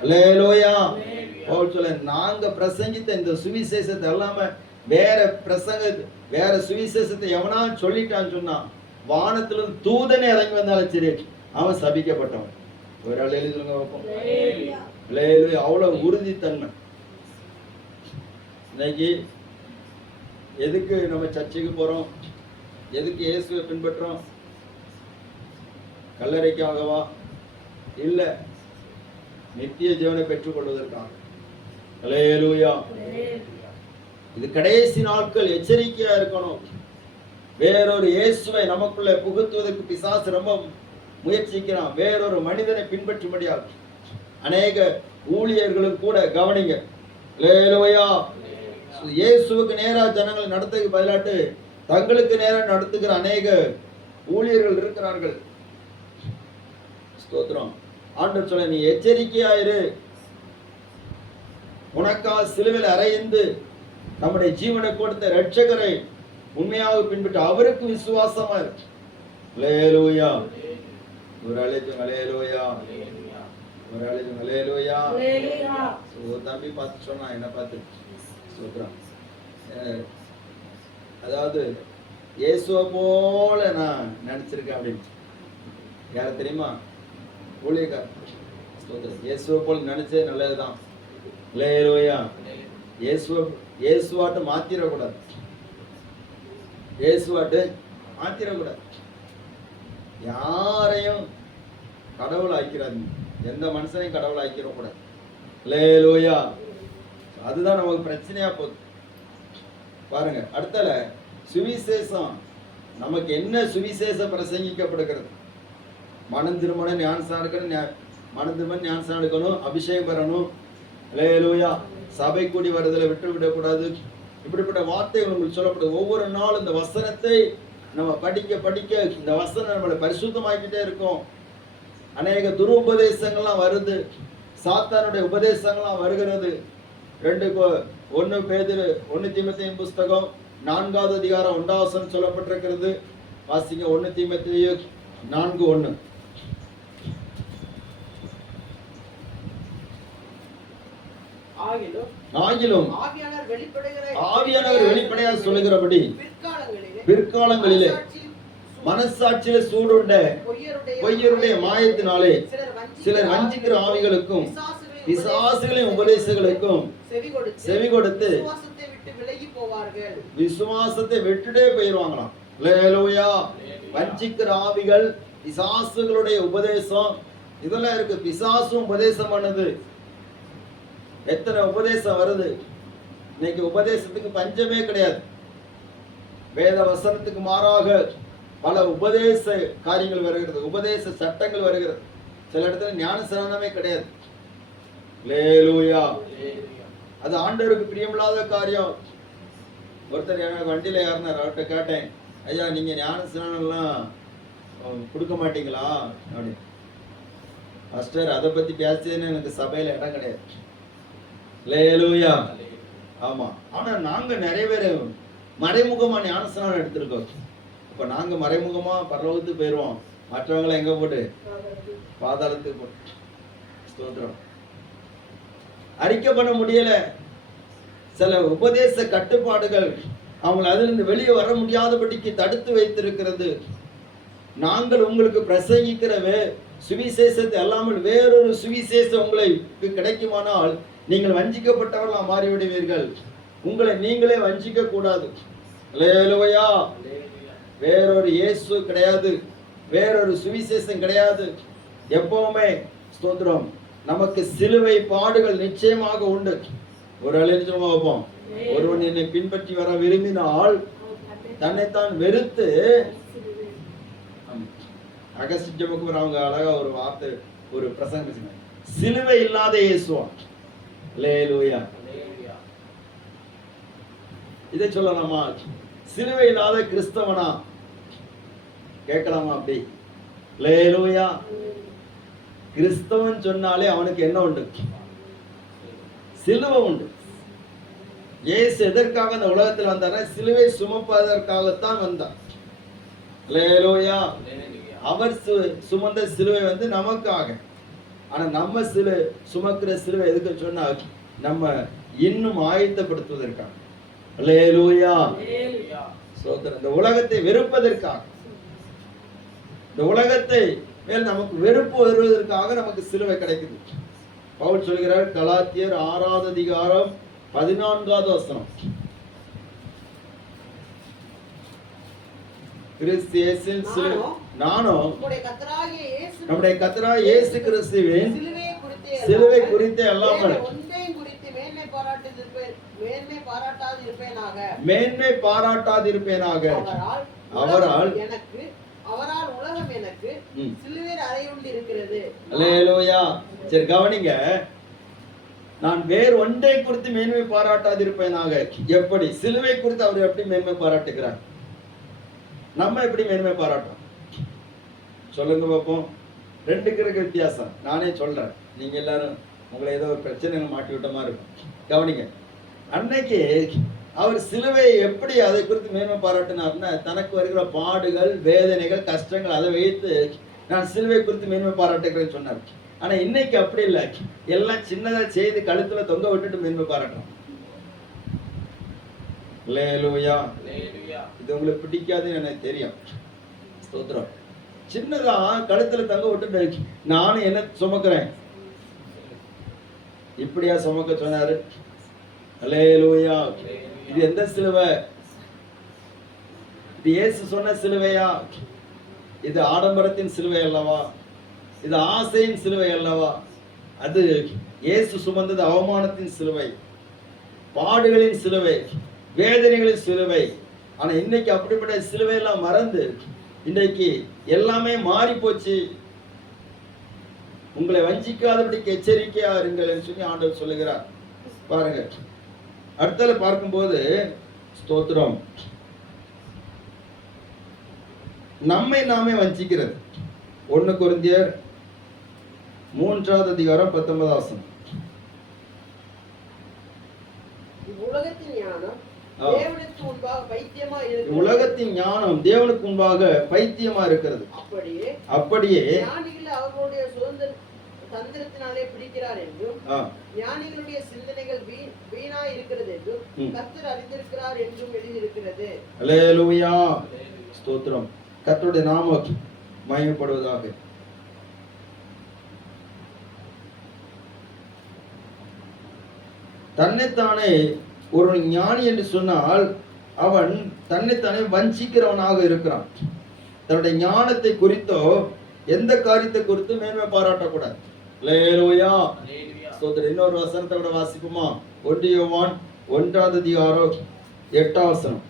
அல்லேலூயா. பவுல் சொல்ல, நாங்க பிரசங்கித்த இந்த சுவிசேஷத்தை அல்லாம வேற சுவிசேஷத்தை எவனா சொல்லிட்டான்னு சொன்னா, வானத்திலிருந்து தூதனை இறங்கி வந்தாலும் சரி, அவன் சபிக்கப்பட்டவன். ஒரு ஆள் எழுதி சொல்லுங்க பார்ப்போம். அல்லேலூயா. அவ்வளவு உறுதித்தன்மை. இன்னைக்கு எதுக்கு நம்ம சர்ச்சைக்கு போறோம்? எதுக்கு இயேசுவை பின்பற்றோம்? கல்லறைக்காகவா? இல்ல, நித்திய ஜீவனை பெற்றுக் கொள்வதற்காக. அல்லேலூயா. இது கடைசி நாட்கள், எச்சரிக்கையா இருக்கணும். வேறொரு இயேசுவை நமக்குள்ள புகுத்துவதற்கு பிசாசு ரொம்ப முயற்சிக்கிறான். வேறொரு மனிதனை பின்பற்றும்படியாக அநேக ஊழியர்களும் கூட கவனிங்க. அல்லேலூயா. இயேசுவுக்கு நேரா ஜனங்களை நடத்துக்கு பதிலாட்டு தங்களுக்கு நேரம் நடத்துகிற அநேக ஊழியர்கள் இருக்கிறார்கள். ஸ்தோத்திரம். ஆண்டவர் சொல்ல, நீ எச்சரிக்கையாயிரு. உனக்கா சிலுவையில் அறைந்து நம்முடைய ஜீவனை கொடுத்த இரட்சகரை உண்மையாக பின்பற்ற அவருக்கு விசுவாசமா இருக்கு. அல்லேலூயா. ஒரு அழைச்சோம். அல்லேலூயா. ஒரு அழைச்சோம். அல்லேலூயா. ஒரு தம்பி பார்த்து சொன்னா, என்ன பார்த்து ஸ்தோத்திரம். அதாவது இயேசுவை போல நான் நினைச்சிருக்கேன் அப்படின்னு. யார் தெரியுமா? ஊழியக்கார். இயேசுவை போல நினைச்சே நல்லதுதான். அல்லேலூயா. இயேசுவாட்டு மாத்திரக்கூடாது. இயேசுவாட்டு மாத்திரக்கூடாது. யாரையும் கடவுள் ஆக்கிறாரு. எந்த மனுஷனையும் கடவுள் ஆக்கிடக்கூடாது. அல்லேலூயா. அதுதான் நமக்கு பிரச்சனையா போகுது. பாருங்க, அடுத்தல சுவிசேஷம். நமக்கு என்ன சுவிசேஷம் பிரசங்கிக்கப்படுகிறது? மனம் திருமண ஞானஸ்நானம் எடுக்கணும், மனம் திருமண ஞானஸ்நானம் எடுக்கணும், அபிஷேகம் பெறணும். அல்லேலூயா. சபை கூடி வருதலை விட்டு விடக்கூடாது. இப்படிப்பட்ட வார்த்தைகள் உங்களுக்கு சொல்லப்படுது. ஒவ்வொரு நாளும் இந்த வசனத்தை நம்ம படிக்க படிக்க இந்த வசனம் நம்மளை பரிசுத்தமாக்கிட்டே இருக்கும். அநேக துருபதேசங்கள்லாம் வருது. சாத்தானுடைய உபதேசங்கள்லாம் வருகிறது. 1 தீமோத்தேயு புஸ்தகம் 4வது அதிகாரம் 1வது வசனம் சொல்லப்பட்டிருக்கிறது. வாசிங்க. 1 தீமோத்தேயு 4:1. ஆகிலும் ஆவியானவர் வெளிப்படையாக சொல்லுகிறபடி பிற்காலங்களிலே மனசாட்சியில சூடுண்ட பொய்யருடைய மாயத்தினாலே சிலர் வஞ்சிக்கிற ஆவிகளுக்கும் பிசாசுகளின் உபதேசங்களுக்கும் செவி கொடுத்து விசுவாசத்தை விட்டுட்டே போயிருவாங்களாம். அல்லேலூயா. வஞ்சிக்கிற ஆவிகள், பிசாசுகளுடைய உபதேசம், இதெல்லாம் இருக்கு. பிசாசும் உபதேசம் பண்ணது. எத்தனை உபதேசம் வருது இன்னைக்கு. உபதேசத்துக்கு பஞ்சமே கிடையாது. வேத வசனத்துக்கு மாறாக பல உபதேச காரியங்கள் வருகிறது. உபதேச சட்டங்கள் வருகிறது. சில இடத்துல ஞானஸ்நானமே கிடையாது. அல்லேலூயா. அது ஆண்டவருக்கு பிரியமில்லாத காரியம். ஒருத்தர் எனக்கு வண்டியில ஏறினார். அவர்கிட்ட கேட்டேன், ஐயா நீங்க ஞானஸ்நானம்லாம் கொடுக்க மாட்டீங்களா அப்படின்னு. பாஸ்டர், அதை பத்தி பேசுன்னு எனக்கு சபையில இடம் கிடையாது. அல்லேலூயா. ஆமா. ஆனா நாங்க நிறைய பேர் மறைமுகமா ஞானஸ்நானம் எடுத்திருக்கோம். இப்ப நாங்க மறைமுகமா பரலோகத்துக்கு போயிடுவோம். மற்றவங்களை எங்க போட்டு? பாதாளத்துக்கு போட்டு. ஸ்தோத்திரம். அறிக்கை பண்ண முடியல. சில உபதேச கட்டுப்பாடுகள் அவங்களை அதிலிருந்து வெளியே வர முடியாதபடிக்கு தடுத்து வைத்திருக்கிறது. நாங்கள் உங்களுக்கு பிரசங்கிக்கிற சுவிசேஷத்தை அல்லாமல் வேறொரு சுவிசேஷம் உங்களுக்கு கிடைக்குமானால் நீங்கள் வஞ்சிக்கப்பட்டவர்களாக மாறிவிடுவீர்கள். உங்களை நீங்களே வஞ்சிக்க கூடாது. அல்லேலூயா. வேறொரு இயேசு கிடையாது. வேறொரு சுவிசேஷம் கிடையாது. எப்பவுமே ஸ்தோத்திரம் நமக்கு சிலுவை பாடுகள் நிச்சயமாக உண்டு. ஒரு அழைச்சமா வைப்போம். ஒருவன் என்னை பின்பற்றி வர விரும்பினால் தன்னைத்தான் வெறுத்து, அகஸ்டிஜமுக்கு அவங்க அழகா ஒரு வார்த்தை, ஒரு பிரசங்கம், சிலுவை இல்லாத இயேசுவா. அல்லேலூயா. இதை சொல்லலாமா? சிலுவை இல்லாத கிறிஸ்தவனா கேட்கலாமா? அப்படி அல்லேலூயா. கிறிஸ்தவன் சொன்னாலே அவனுக்கு என்ன உண்டு? சிலுவை உண்டு. இயேசு எதற்காக இந்த உலகத்தில் வந்தார்? சிலுவை சுமப்பதற்காகத்தான் வந்தார். அல்லேலூயா. அவர் சுமந்த சிலுவை வந்து நமக்காக. ஆனா நம்ம சுமக்கிற சிலுவை எதுக்கு சொன்னா நம்ம இன்னும் ஆயத்தப்படுத்துவதற்காக. அல்லேலூயா. சோதரன் இந்த உலகத்தை வெறுப்பதற்காக, இந்த உலகத்தை மேல் நமக்கு வெறுப்பு வருவதற்காக நமக்கு சிலுவை கிடைக்குது. பவுல் சொல்கிறார் கலாத்தியர் 6வது அதிகாரம் 14வது வசனம். கிறிஸ்து இயேசுவின் சிலுவை நானும் நம்முடைய கர்த்தராகிய இயேசு கிறிஸ்துவின் சிலுவை குறித்து அல்லாமல் மேன்மை பாராட்டாதிருப்பேனாக. அவரால் உலகம் எனக்கு சிலுவையில் அறையுண்டு இருக்கிறது. அல்லேலூயா. சரி கவனிங்க, நான் வேறு ஒன்றை குறித்து மேன்மை பாராட்டாதிருப்பேனாக. எப்படி? சிலுவை குறித்து அவர் எப்படி மேன்மை பாராட்டுகிறார்? நம்ம எப்படி மேன்மை பாராட்டோம்? சொல்லுங்க பார்ப்போம். ரெண்டுக்கு இருக்க வித்தியாசம் நானே சொல்றேன். நீங்க எல்லாரும் உங்களை ஏதோ ஒரு பிரச்சனை மாட்டி விட்ட மாதிரி இருக்கும். கவனிங்க, அன்னைக்கு அவர் சிலுவையை எப்படி அதை குறித்து மேன்மை பாராட்டினார்னா, தனக்கு வருகிற பாடுகள், வேதனைகள், கஷ்டங்கள் அதை வைத்து நான் சிலுவை குறித்து மேன்மை பாராட்டுகிறேன்னு சொன்னார். ஆனா இன்னைக்கு அப்படி இல்லை. எல்லாம் சின்னதா செய்து கழுத்துல தொங்க விட்டுட்டு மேன்மை பாராட்டுறோம். அல்லேலூயா. இது உங்களுக்கு பிடிக்காதுன்னு எனக்கு தெரியும். ஸ்தோத்திரம். சின்னதா கழுத்துல தொங்க விட்டுட்டு நானும் என்ன சுமக்கிறேன், இப்படியா சுமக்க சொன்னாரு? அல்லேலூயா. இது எந்த சிலுவை? இது இயேசு சொன்ன சிலுவையா? இது ஆடம்பரத்தின் சிலுவை அல்லவா? இது ஆசையின் சிலுவை அல்லவா? அது இயேசு சுமந்தது அவமானத்தின் சிலுவை, பாடுகளின் சிலுவை, வேதனைகளின் சிலுவை. ஆனா இன்னைக்கு அப்படிப்பட்ட சிலுவை எல்லாம் மறந்து இன்னைக்கு எல்லாமே மாறி போச்சு. உங்களை வஞ்சிக்காதபடிக்கு எச்சரிக்கையா இருங்கள் சொல்லி ஆண்டவர் சொல்லுகிறார். பாருங்க, அடுத்தல பார்க்கும்போது ஸ்தோத்திரம், நம்மை நாமே வஞ்சிக்கிறது. 1 கொரிந்தியர் 3வது அதிகாரம் 19வது வசனம். உலகத்தின் ஞானம் தேவனுக்கு முன்பாக பைத்தியமா இருக்கிறது. அப்படியே ஞானிகள் அவர்களுடைய தந்திரத்தினாலே பிடிக்கிறார் என்றும் ஞானிகளுடைய சிந்தனைகள் வீணா இருக்கிறது என்றும் கர்த்தர் அறிந்திருக்கிறார் என்றும் எழுதியிருக்கிறது. அல்லேலூயா. ஸ்தோத்திரம். கர்த்தருடைய நாமம் மகிமைப்படுவதாக. தன்னைத்தானே ஒரு ஞானி என்று சொன்னால் அவன் தன்னைத்தானே வஞ்சிக்கிறவனாக இருக்கிறான். தன்னுடைய ஞானத்தை குறித்தோ எந்த காரியத்தை குறித்து மேன்மை பாராட்டக்கூடாது. அல்லேலூயா. ஸ்தோத்திரம். இன்னொரு வசனத்தை விட வாசிப்போமா? 1 யோவான் 1வது அதிகாரம் 8வது வசனம்.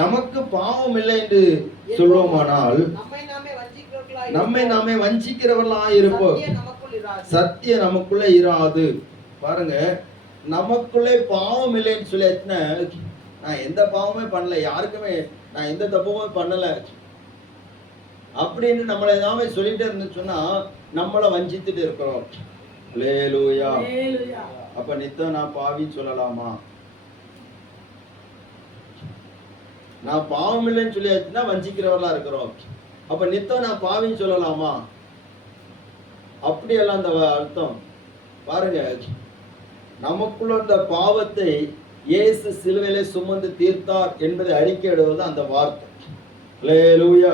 நமக்கு பாவம் இல்லை என்று சொல்வோமானால் நம்மை நாமே வஞ்சிக்கிறவர்களாய் இருப்போம். சத்தியம் நமக்குள்ள இராது. பாருங்க, நமக்குள்ளே பாவம் இல்லைன்னு சொல்லியாச்சுன்னா, நான் எந்த பாவமே பண்ணல, யாருக்குமே நான் எந்த தப்புமே பண்ணல அப்படின்னு நம்மளை நாமே சொல்லிட்டே இருந்து சொன்னா நம்மளை வஞ்சித்துட்டு இருக்கிறோம். அல்லேலூயா. அப்ப நித்தம் நான் பாவின்னு சொல்லலாமா? நான் பாவம் இல்லைன்னு சொல்லியாச்சுன்னா வஞ்சிக்கிறவர்களா இருக்கிறோம். அப்ப நித்தம் நான் பாவின்னு சொல்லலாமா? அப்படியெல்லாம் அந்த அர்த்தம். பாருங்க, நமக்குள்ள அந்த பாவத்தை இயேசு சிலுவையிலே சுமந்து தீர்த்தார் என்பதை அறிக்கையிடுவது அந்த வார்த்தை. அல்லேலூயா.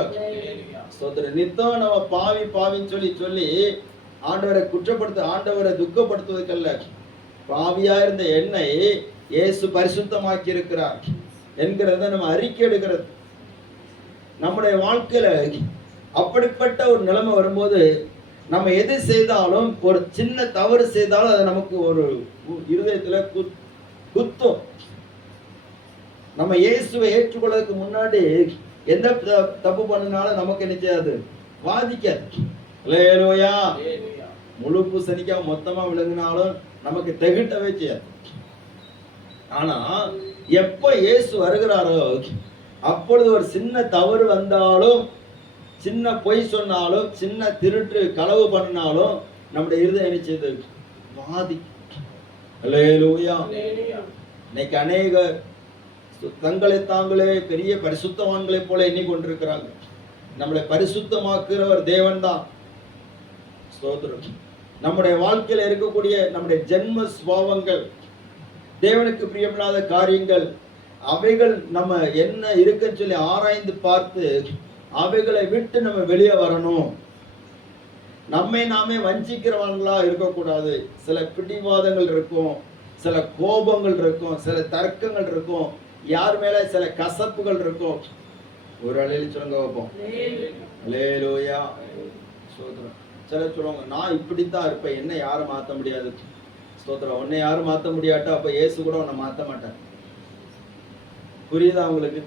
ஸ்தோத்திரம். நித்தம் நம்ம பாவின்னு சொல்லி ஆண்டவரை குற்றப்படுத்த, ஆண்டவரை துக்கப்படுத்துவதற்கல்ல. பாவியா இருந்த என்னை இயேசு பரிசுத்தமாக்கி இருக்கிறார் என்கிறத நம்ம அறிக்கை எடுக்கிறது. நம்முடைய வாழ்க்கையில அப்படிப்பட்ட ஒரு நிலைமை வரும்போது நம்ம எது செய்தாலும், ஒரு சின்ன தவறு செய்தாலும் அது நமக்கு ஒரு இருதயத்துல குத்தும். நம்ம இயேசுவை ஏற்றுக்கொள்றதுக்கு முன்னாடி எந்த தப்பு பண்ணினாலும் நமக்கு என்ன செய்யாது, பாதிக்காது. அல்லேலூயா. முழு பூசணிக்காய் மொத்தமா விழுங்கினாலும் நமக்கு திகட்டவே செய்யாது. ஆனா எப்ப இயேசு வருகிறாரோ அப்பொழுது ஒரு சின்ன தவறு வந்தாலும், சின்ன பொய் சொன்னாலும், சின்ன திருட்டு களவு பண்ணினாலும் நம்முடைய இருதயம் என்ன செய்யுது, பாதிக்கும். அல்லேலூயா. இன்னைக்கு அநேகர் தங்களை தாங்களே பெரிய பரிசுத்தவான்களை போல எண்ணிக்கொண்டிருக்கிறாங்க. நம்மளை பரிசுத்தமாக்குறவர் தேவன் தான். ஸ்தோத்திரம். நம்முடைய வாழ்க்கையில இருக்கக்கூடிய நம்முடைய ஜென்ம சுபாவங்கள், தேவனுக்கு பிரியமில்லாத காரியங்கள், அவைகள் நம்ம என்ன இருக்குன்னு சொல்லி ஆராய்ந்து பார்த்து அவைகளை விட்டு நம்ம வெளியே வரணும். நம்மை நாமே வஞ்சிக்கிறவங்களா இருக்கக்கூடாது. சில பிடிவாதங்கள் இருக்கும், சில கோபங்கள் இருக்கும், சில தர்க்கங்கள் இருக்கும், யார் மேல சில கசப்புகள் இருக்கும். ஒரு அலையில சொல்லுங்க வைப்போம். அல்லேலூயா. ஸ்தோத்திரம். சில சொல்லுவாங்க, நான் இப்படித்தான் இருப்பேன், என்ன யாரும் மாற்ற முடியாது. ஸ்தோத்திரம். உன்னை யாரும் மாற்ற முடியாட்டா அப்ப இயேசு கூட உன்னை மாற்ற மாட்டார். புரியுதா உங்களுக்கு?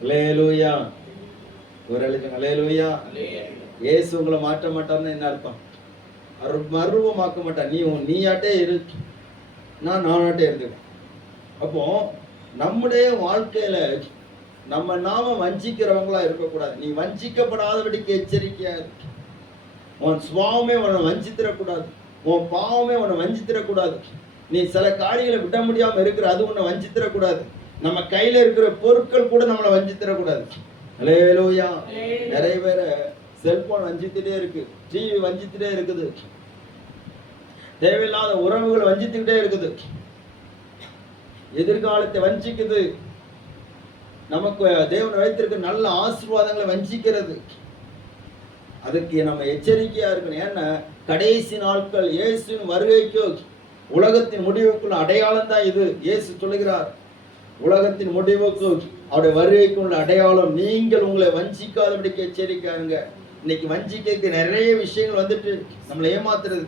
அல்லேலூயா. ஒரு அலையில அல்லேலூயா. இயேசு உங்களை மாற்ற மாட்டார்னு என்ன அர்த்தம்? மர்வமாக்க மாட்டார். நீயாட்டே இரு, நானாட்டே இருந்துக்கிறேன். அப்போ நம்முடைய வாழ்க்கையில நம்ம நாம வஞ்சிக்கிறவங்களா இருக்கக்கூடாது. நீ வஞ்சிக்கப்படாதபடிக்கு எச்சரிக்கையா இருக்கு. உன் சுவாவமே உன்னை வஞ்சித்திடக்கூடாது, உன் பாவமே உன்னை வஞ்சித்திடக்கூடாது. நீ சில காரியங்களை விட முடியாம இருக்கிற, அது உன்னை வஞ்சித்திடக்கூடாது. நம்ம கையில இருக்கிற பொருட்கள் கூட நம்மளை வஞ்சித்திடக்கூடாது. அல்லேலூயா. நிறைய பேரை செல்போன் வஞ்சித்துட்டே இருக்கு, டிவி வஞ்சித்துட்டே இருக்குது, தேவையில்லாத உறவுகள் வஞ்சித்துக்கிட்டே இருக்குது, எதிர்காலத்தை வஞ்சிக்குது, நமக்கு தேவன் வைத்திருக்க நல்ல ஆசீர்வாதங்களை வஞ்சிக்கிறது. அதுக்கு நம்ம எச்சரிக்கையா இருக்கணும். ஏன்னா கடைசி நாட்கள் இயேசுவின் வருகைக்கு உலகத்தின் முடிவுக்குள்ள அடையாளம் தான் இது. இயேசு சொல்லுகிறார், உலகத்தின் முடிவுக்கு அவருடைய வருகைக்கு உள்ள அடையாளம் நீங்கள் உங்களை வஞ்சிக்காதபடிக்கு எச்சரிக்கையாருங்க. இன்னைக்கு வஞ்சிக்க நிறைய விஷயங்கள் வந்துட்டு நம்மளை ஏமாத்துறது.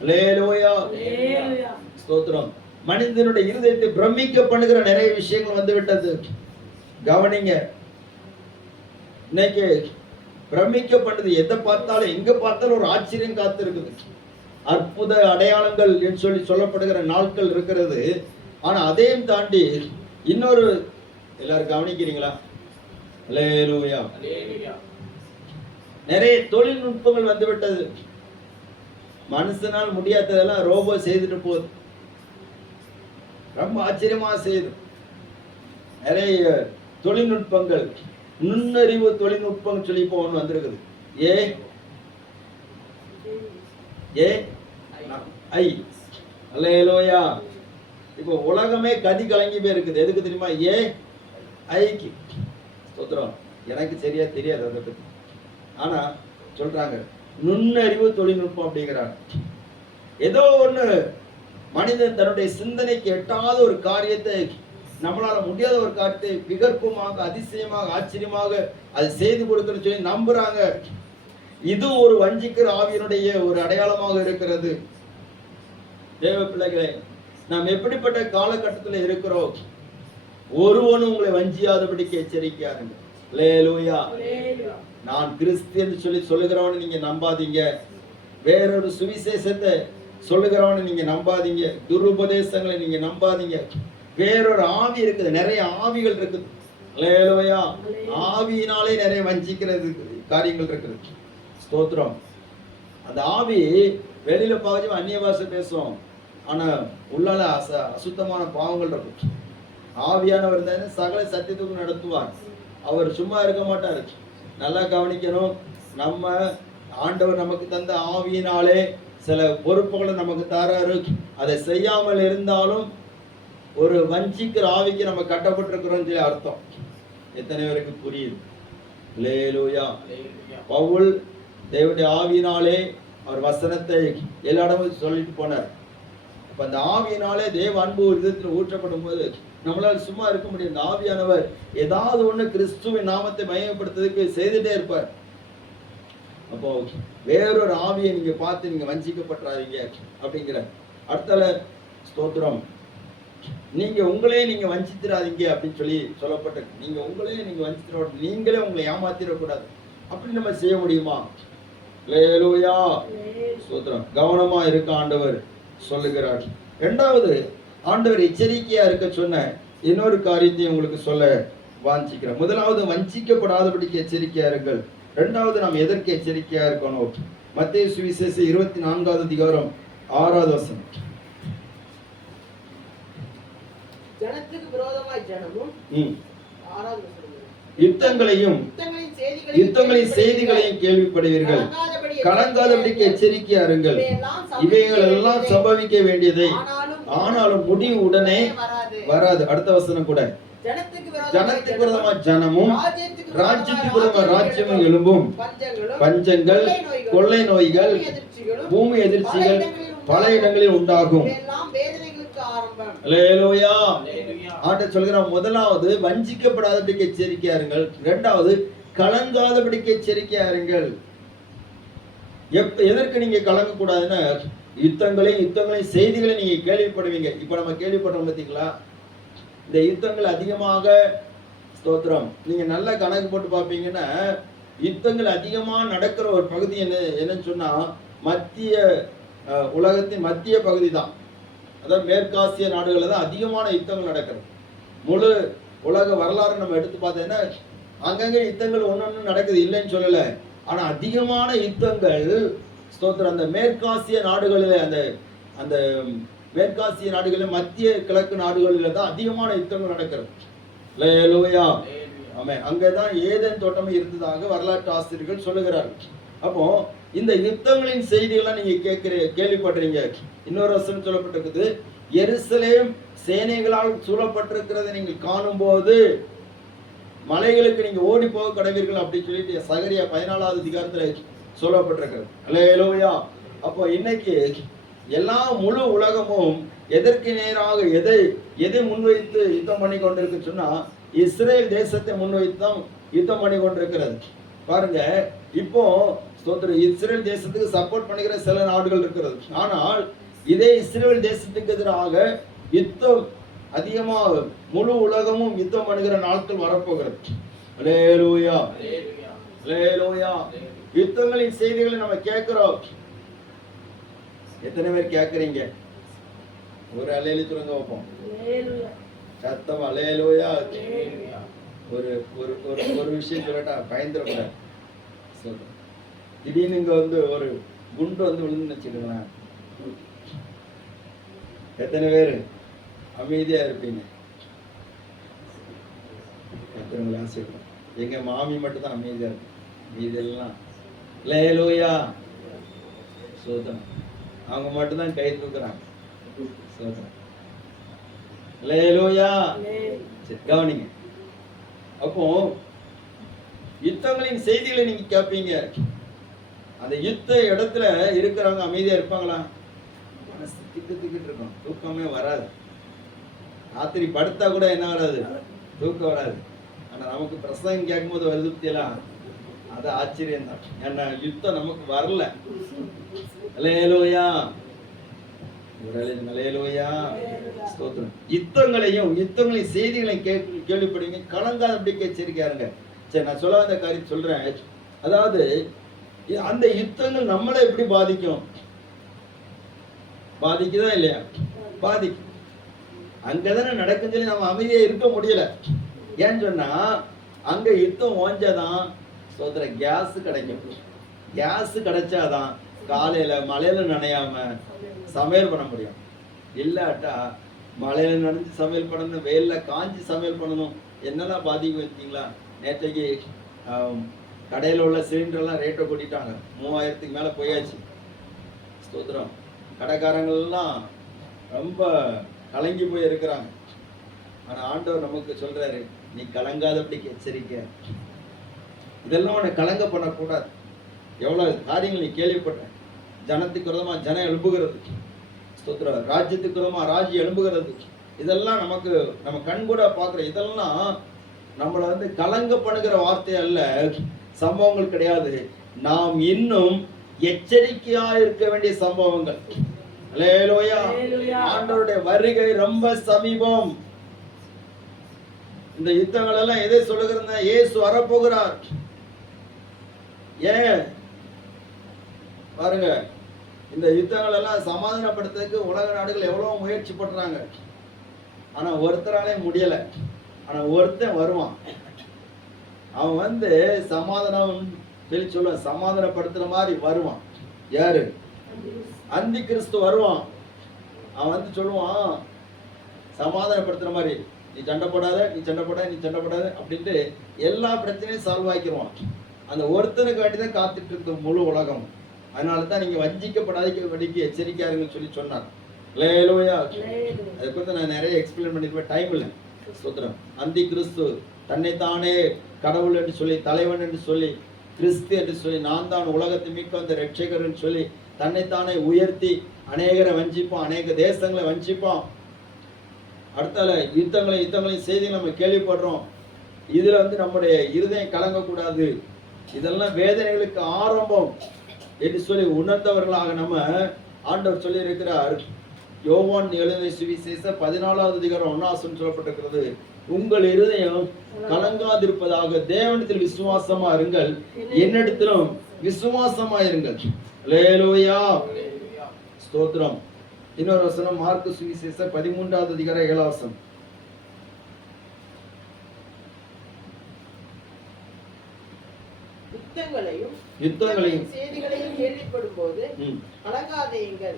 அல்லேலூயா. ஸ்தோத்திரம். மனிதனுடைய இருதயத்தை பிரமிக்க பண்ணுகிற நிறைய விஷயங்கள் வந்து விட்டது. கவனிங்க. இன்னைக்கு பிரமிக்க பண்ணுது. எதை பார்த்தாலும் எங்க பார்த்தாலும் ஒரு ஆச்சரியம் காத்து இருக்குது. அற்புத அடையாளங்கள் என்று சொல்லி சொல்லப்படுகிற நாட்கள் இருக்கிறது. ஆனா அதையும் தாண்டி இன்னொரு, எல்லாரும் கவனிக்கிறீங்களா? அல்லேலூயா. நிறைய தொழில்நுட்பங்கள் வந்து விட்டது. மனுஷனால் முடியாததெல்லாம் ரோபோ செய்துட்டு போகுது. ரொம்ப ஆச்சரியமா செய்யுது. நிறைய தொழில்நுட்பங்கள், நுண்ணறிவு தொழில்நுட்பம் சொல்லி இப்போ ஒன்று வந்திருக்குது. ஐ. அல்லேலூயா. இப்போ உலகமே கதி கலங்கி போய் இருக்குது. எதுக்கு தெரியுமா? ஐக்கு. ஸ்தோத்திரம். எனக்கு சரியா தெரியாது அதை பத்தி. ஆனா சொல்றாங்க நுண்ணறிவு தொழில்நுட்பம் அப்படிங்கிறாங்க. ஏதோ ஒண்ணு மனிதன் தன்னுடைய சிந்தனைக்கு எட்டாத ஒரு காரியத்தை, நம்மளால முடியாத ஒரு காரியத்தை விகற்பமாக, அதிசயமாக, ஆச்சரியமாக அது செய்து கொடுக்கணும்னு சொல்லி நம்புறாங்க. இது ஒரு வஞ்சிக்கிற ஆவியினுடைய ஒரு அடையாளமாக இருக்கிறது. தேவ பிள்ளைகளே, நாம் எப்படிப்பட்ட காலகட்டத்தில் இருக்கிறோம்? ஒருவனும் உங்களை வஞ்சியாதபடிக்கு எச்சரிக்கையா இருங்க. அல்லேலூயா. நான் கிறிஸ்து என்று சொல்லி சொல்லுகிறவனை நீங்க நம்பாதீங்க. வேறொரு சுவிசேஷத்தை சொல்லுகிறவனை நீங்க நம்பாதீங்க. துருபதேசங்களை நீங்க நம்பாதீங்க. வேறொரு ஆவி இருக்குது, நிறைய ஆவிகள் இருக்குது. அல்லேலூயா. ஆவியினாலே நிறைய வஞ்சிக்கிறது காரியங்கள் இருக்குது. ஸ்தோத்திரம். அந்த ஆவி வெளியில பாவம் அந்நிய பாஷை பேசும், ஆனா உள்ளால அசுத்தமான பாவங்கள் இருக்கும். ஆவியானவர் இருந்தாலும் சகல சத்தியத்துக்கு நடத்துவார். அவர் சும்மா இருக்க மாட்டார். நல்லா கவனிக்கணும். நம்ம ஆண்டவர் நமக்கு தந்த ஆவியினாலே சில பொறுப்புகளை நமக்கு தராரு. அதை செய்யாமல் இருந்தாலும் ஒரு வஞ்சிக்கிற ஆவிக்கு நம்ம கட்டப்பட்டிருக்கிறோம் சொல்லி அர்த்தம். எத்தனை பேருக்கு புரியுது? அல்லேலூயா. பவுல் தேவனுடைய ஆவியினாலே அவர் வசனத்தை எல்லா இடமும் சொல்லிட்டு போனார். அப்ப அந்த ஆவியினாலே தேவ அன்பு ஒரு விதத்தில் ஊற்றப்படும் போது நம்மளால சும்மா இருக்க முடியும். இந்த ஆவியானவர் ஏதாவது ஒண்ணு கிறிஸ்துவின் நாமத்தை மகிமைப்படுத்துறதுக்கு செய்துட்டே இருப்பார். அப்போ வேறொரு ஆவியை நீங்க பார்த்து நீங்க வஞ்சிக்கப்பட்டாதீங்க அப்படிங்கிற அர்த்தல. ஸ்தோத்திரம். நீங்க உங்களே நீங்க வஞ்சித்திராதீங்க அப்படின்னு சொல்லி சொல்லப்பட்டிருக்கு. நீங்க உங்களே நீங்க வஞ்சித்திர, நீங்களே உங்களை ஏமாத்திடக்கூடாது. அப்படி நம்ம செய்ய முடியுமா? அல்லேலூயா, ஸ்தோத்திரம். கவனமா இருக்க ஆண்டவர் சொல்லுகிறார். இரண்டாவது, ஆண்டவர் எச்சரிக்கையா இருக்க சொன்ன இன்னொரு காரியத்தை உங்களுக்கு சொல்ல வாஞ்சிக்கிறேன். முதலாவது, வஞ்சிக்கப்படாதபடிக்கு எச்சரிக்கையா இருங்கள். இரண்டாவது, நாம் எதற்கு எச்சரிக்கையா இருக்கணும்? மத்தேயு சுவிசேஷம் 24வது அதிகாரம் 6வது வசனம். ஜனத்துக்கு விரோதமாய் ஜனமும் யுத்தங்களையும் செய்திகளையும் கேள்விப்படுவீர்கள். கலங்காதபடிக்கு எச்சரிக்கையா இருங்கள். இவைகள் எல்லாம் சம்பவிக்க வேண்டியதை, ஆனாலும் முடிவு உடனே வராது. அடுத்த வசனம் கூட, ஜனத்துக்கு விரோதமா ஜனமும் ராஜ்யத்துக்கு விரோதமா ராஜ்யமும் எழும்பும். பஞ்சங்கள், கொள்ளை நோய்கள், பூமி எதிர்ச்சிகள் பல இடங்களில் உண்டாகும். அல்லேலூயா. ஆண்டவர் சொல்கிறார், முதலாவது வஞ்சிக்கப்படாதபடிக்கு எச்சரிக்கையா இருங்கள். இரண்டாவது, கலங்காதபடிக்கு எச்சரிக்கையா இருங்கள். எதற்கு நீங்க கலங்க கூடாதுன்னா, யுத்தங்களையும் செய்திகளை நீங்க கேள்விப்படுவீங்க. இப்ப நம்ம கேள்விப்படுறோம் பார்த்தீங்களா, இந்த யுத்தங்கள் அதிகமாக, ஸ்தோத்திரம், நீங்க நல்ல கணக்கு போட்டு பார்ப்பீங்கன்னா, யுத்தங்கள் அதிகமா நடக்கிற ஒரு பகுதி என்னன்னு சொன்னா மத்திய உலகத்தின் மத்திய பகுதி தான். அதாவது மேற்காசிய நாடுகளில் தான் அதிகமான யுத்தங்கள் நடக்கிறது. முழு உலக வரலாறு நம்ம எடுத்து பார்த்தோம்னா அங்கங்கே யுத்தங்கள் ஒன்று நடக்குது, இல்லைன்னு சொல்லலை. ஆனா அதிகமான யுத்தங்கள், ஸ்தோத்திரம், அந்த மேற்காசிய நாடுகளில், அந்த மேற்காசிய நாடுகளில், மத்திய கிழக்கு நாடுகளில் தான் அதிகமான யுத்தங்கள் நடக்கிறது. அல்லேலூயா, ஆமென். அங்கதான் ஏதேன் தோட்டம் இருந்ததாக வரலாற்று ஆசிரியர்கள் சொல்லுகிறார்கள். அப்போ இந்த யுத்தங்களின் செய்திகளை நீங்க கேள்விப்படுறீங்க. இன்னொரு வசனம் சொல்லப்பட்டிருக்குது, எருசலேம் சேனைகளால் சூழப்பட்டிருக்கிறதை நீங்கள் காணும் போது மலைகளுக்கு நீங்க ஓடி போக கடவீர்கள் அப்படின்னு சொல்லிட்டு சகரியா 14வது அதிகாரத்துல சொல்லப்பட்டிருக்கிறது. அல்லேலூயா. அப்போ இன்னைக்கு எல்லா முழு உலகமும் எதற்கு நேராக எதை முன்வைத்து யுத்தம் பண்ணி கொண்டிருக்கு சொன்னா, இஸ்ரேல் தேசத்தை முன்வைத்து தான் யுத்தம் பண்ணி கொண்டிருக்கிறது. பாருங்க, இப்போ இஸ்ரேல் தேசத்துக்கு சப்போர்ட் பண்ணுகிற சில நாடுகள் இருக்கிறது. ஆனால் இதே இஸ்ரேல் தேசத்துக்கு எதிராக யுத்தம் அதிகமாக முழு உலகமும் யுத்தம் பண்ணுகிற நாட்கள் வரப்போகிறது. அல்லேலூயா, அல்லேலூயா. யுத்தங்களின் செய்திகளை நம்ம கேட்கிறோம். எத்தனை பேர் கேட்கறீங்க? ஒரு அல்லேலூயா சொல்லுங்க வைப்போம். சத்தம் அல்லேலூயா. ஒரு ஒரு ஒரு விஷயம் சொல்லட்டா, பயந்துடக்கூடாது. சொல்றேன், திடீர்னு இங்க ஒரு குண்டு விழுந்து வச்சுக்கோங்களேன், எத்தனை பேர் அமைதியா இருப்பீங்க? எத்தனை ஆசைப்படும்? எங்க மாமி மட்டும் தான் அமைதியா இருக்கு, மீதெல்லாம் அல்லேலூயா, சோதனை. அவங்க மட்டும்தான் கை தூக்குறாங்க, சோதனை. அல்லேலூயா. சரி, கவனிங்க. அப்போ யுத்தங்களின் செய்திகளை நீங்க கேட்பீங்க. அந்த யுத்த இடத்துல இருக்கிறவங்க அமைதியா இருப்பாங்களா? மனசு திக்கிட்டு இருக்கும், தூக்கமே வராது. ராத்திரி படுத்தா கூட என்ன வராது? தூக்கம் வராது. ஆனா நமக்கு பிரசங்கம் கேட்கும்போது வருதுலாம், அது ஆச்சரியம் தான். ஏன்னா யுத்தம் நமக்கு வரல. அல்லேலூயா, அல்லேலூயா, ஸ்தோத்திரம். யுத்தங்களின் செய்திகளையும் கேள்விப்படுவீங்க. கலங்காதபடிக்கு எச்சரிக்கையா இருங்க. சரி, நான் சொல்ல வந்த காரியம் சொல்றேன். அதாவது அந்த யுத்தங்கள் நம்மளை எப்படி பாதிக்கும்? பாதிக்குதா இல்லையா? பாதிக்கும். அங்கதானே நடக்குன்னு சொல்லி நம்ம அமைதியா இருக்க முடியல. ஏன்னு சொன்னா அங்க யுத்தம் ஓஞ்சாதான் சோதர கேஸ் கிடைக்கும். கேஸ் கிடைச்சாதான் காலையில மழையில நனையாம சமையல் பண்ண முடியும். இல்லாட்டா மழையில நனைஞ்சு சமையல் பண்ணணும், வெயில்ல காஞ்சி சமையல் பண்ணணும். என்னெல்லாம் பாதிக்கும் வச்சிங்களா? நேற்றைக்கு கடையில் உள்ள சிலிண்டர்லாம் ரேட்டை கூட்டிட்டாங்க. 3000க்கு மேலே போயாச்சு. ஸ்தோத்திரம். கடைக்காரங்கள்லாம் ரொம்ப கலங்கி போய் இருக்கிறாங்க. ஆனால் ஆண்டவர் நமக்கு சொல்றாரு, நீ கலங்காதபடிக்கு எச்சரிக்கை. இதெல்லாம் உன்னை கலங்க பண்ணக்கூடாது. எவ்வளோ காரியங்கள் நீ கேள்விப்பட்ட. ஜனத்துக்கு விரோதமா ஜனம் எழும்புகிறது, ஸ்தோத்திரம். ராஜ்யத்துக்கு விரோதமா ராஜ்யம் எழும்புகிறது. இதெல்லாம் நமக்கு நம்ம கண் கூட பார்க்குற. இதெல்லாம் நம்மளை கலங்க பண்ணுகிற வார்த்தை அல்ல, சம்பவங்கள் கிடையாது. நாம் இன்னும் எச்சரிக்கையா இருக்க வேண்டிய சம்பவங்கள். அல்லேலூயா. அல்லேலூயா. ஆண்டவருடைய வருகை ரொம்ப சமீபம். இந்த யுத்தங்கள் எல்லாம் எதை சொல்லுகிறதா? இயேசு வரப்போகிறார். ஏன் பாருங்க, இந்த யுத்தங்கள் எல்லாம் சமாதானப்படுத்துறதுக்கு உலக நாடுகள் எவ்வளவு முயற்சி பண்றாங்க. ஆனா ஒருத்தராலே முடியல. ஆனா ஒருத்தன் வருவான். அவன் வந்து சமாதானம் சொல்ல சமாதானப்படுத்துற மாதிரி வருவான். யாரு? அந்தி கிறிஸ்து வருவான். அவன் வந்து சொல்லுவான் சமாதானப்படுத்துற மாதிரி, நீ சண்டை போடாத, நீ சண்டை போடாத, நீ சண்டை போடாத அப்படின்ட்டு எல்லா பிரச்சனையும் சால்வ் ஆக்கிடுவான். அந்த ஒருத்தனுக்கு வேண்டிதான் காத்துட்டு இருக்கு முழு உலகம். அதனால தான் நீங்க வஞ்சிக்கப்படாதபடிக்கு எச்சரிக்கையாருங்கன்னு சொல்லி சொன்னார். அல்லேலூயா. அதை குறித்து நான் நிறைய எக்ஸ்பிளைன் பண்ணிருப்பேன், டைம் இல்லை. ஸ்தோத்திரம். அந்தி கிறிஸ்து தன்னைத்தானே கடவுள் என்று சொல்லி, தலைவன் என்று சொல்லி, கிறிஸ்து என்று சொல்லி, நான் தான் உலகத்தை மீட்க வந்த ரட்சகர் என்று சொல்லி தன்னைத்தானே உயர்த்தி அநேகரை வஞ்சிப்பான், அநேக தேசங்களை வஞ்சிப்பான். அடுத்தால யுத்தங்களையும் செய்திகள் நம்ம கேள்விப்படுறோம். இதுல வந்து நம்முடைய இருதயம் கலங்கக்கூடாது. இதெல்லாம் வேதனைகளுக்கு ஆரம்பம் என்று சொல்லி உணர்ந்தவர்களாக நம்ம ஆண்டவர் சொல்லி இருக்கிறார். யோவான் எழுதின சுவிசேஷம் 14வது அதிகாரம் 1 வசனம் சொல்லப்பட்டிருக்கிறது. உங்கள் இருதயம் கலங்காதிருப்பதாக தேவனிடத்தில் விசுவாசமா இருங்கள், என்னிடத்திலும் விசுவாசமா இருங்கள். அல்லேலூயா. ஸ்தோத்திரம். இன்னொரு வசனம் மார்க்கு சுவிசேஷம் 13வது அதிகாரம் 7 வசனம். யுத்தங்களையும் செய்திகளையும் கேள்விப்படும் போது கலங்காதேயுங்கள்.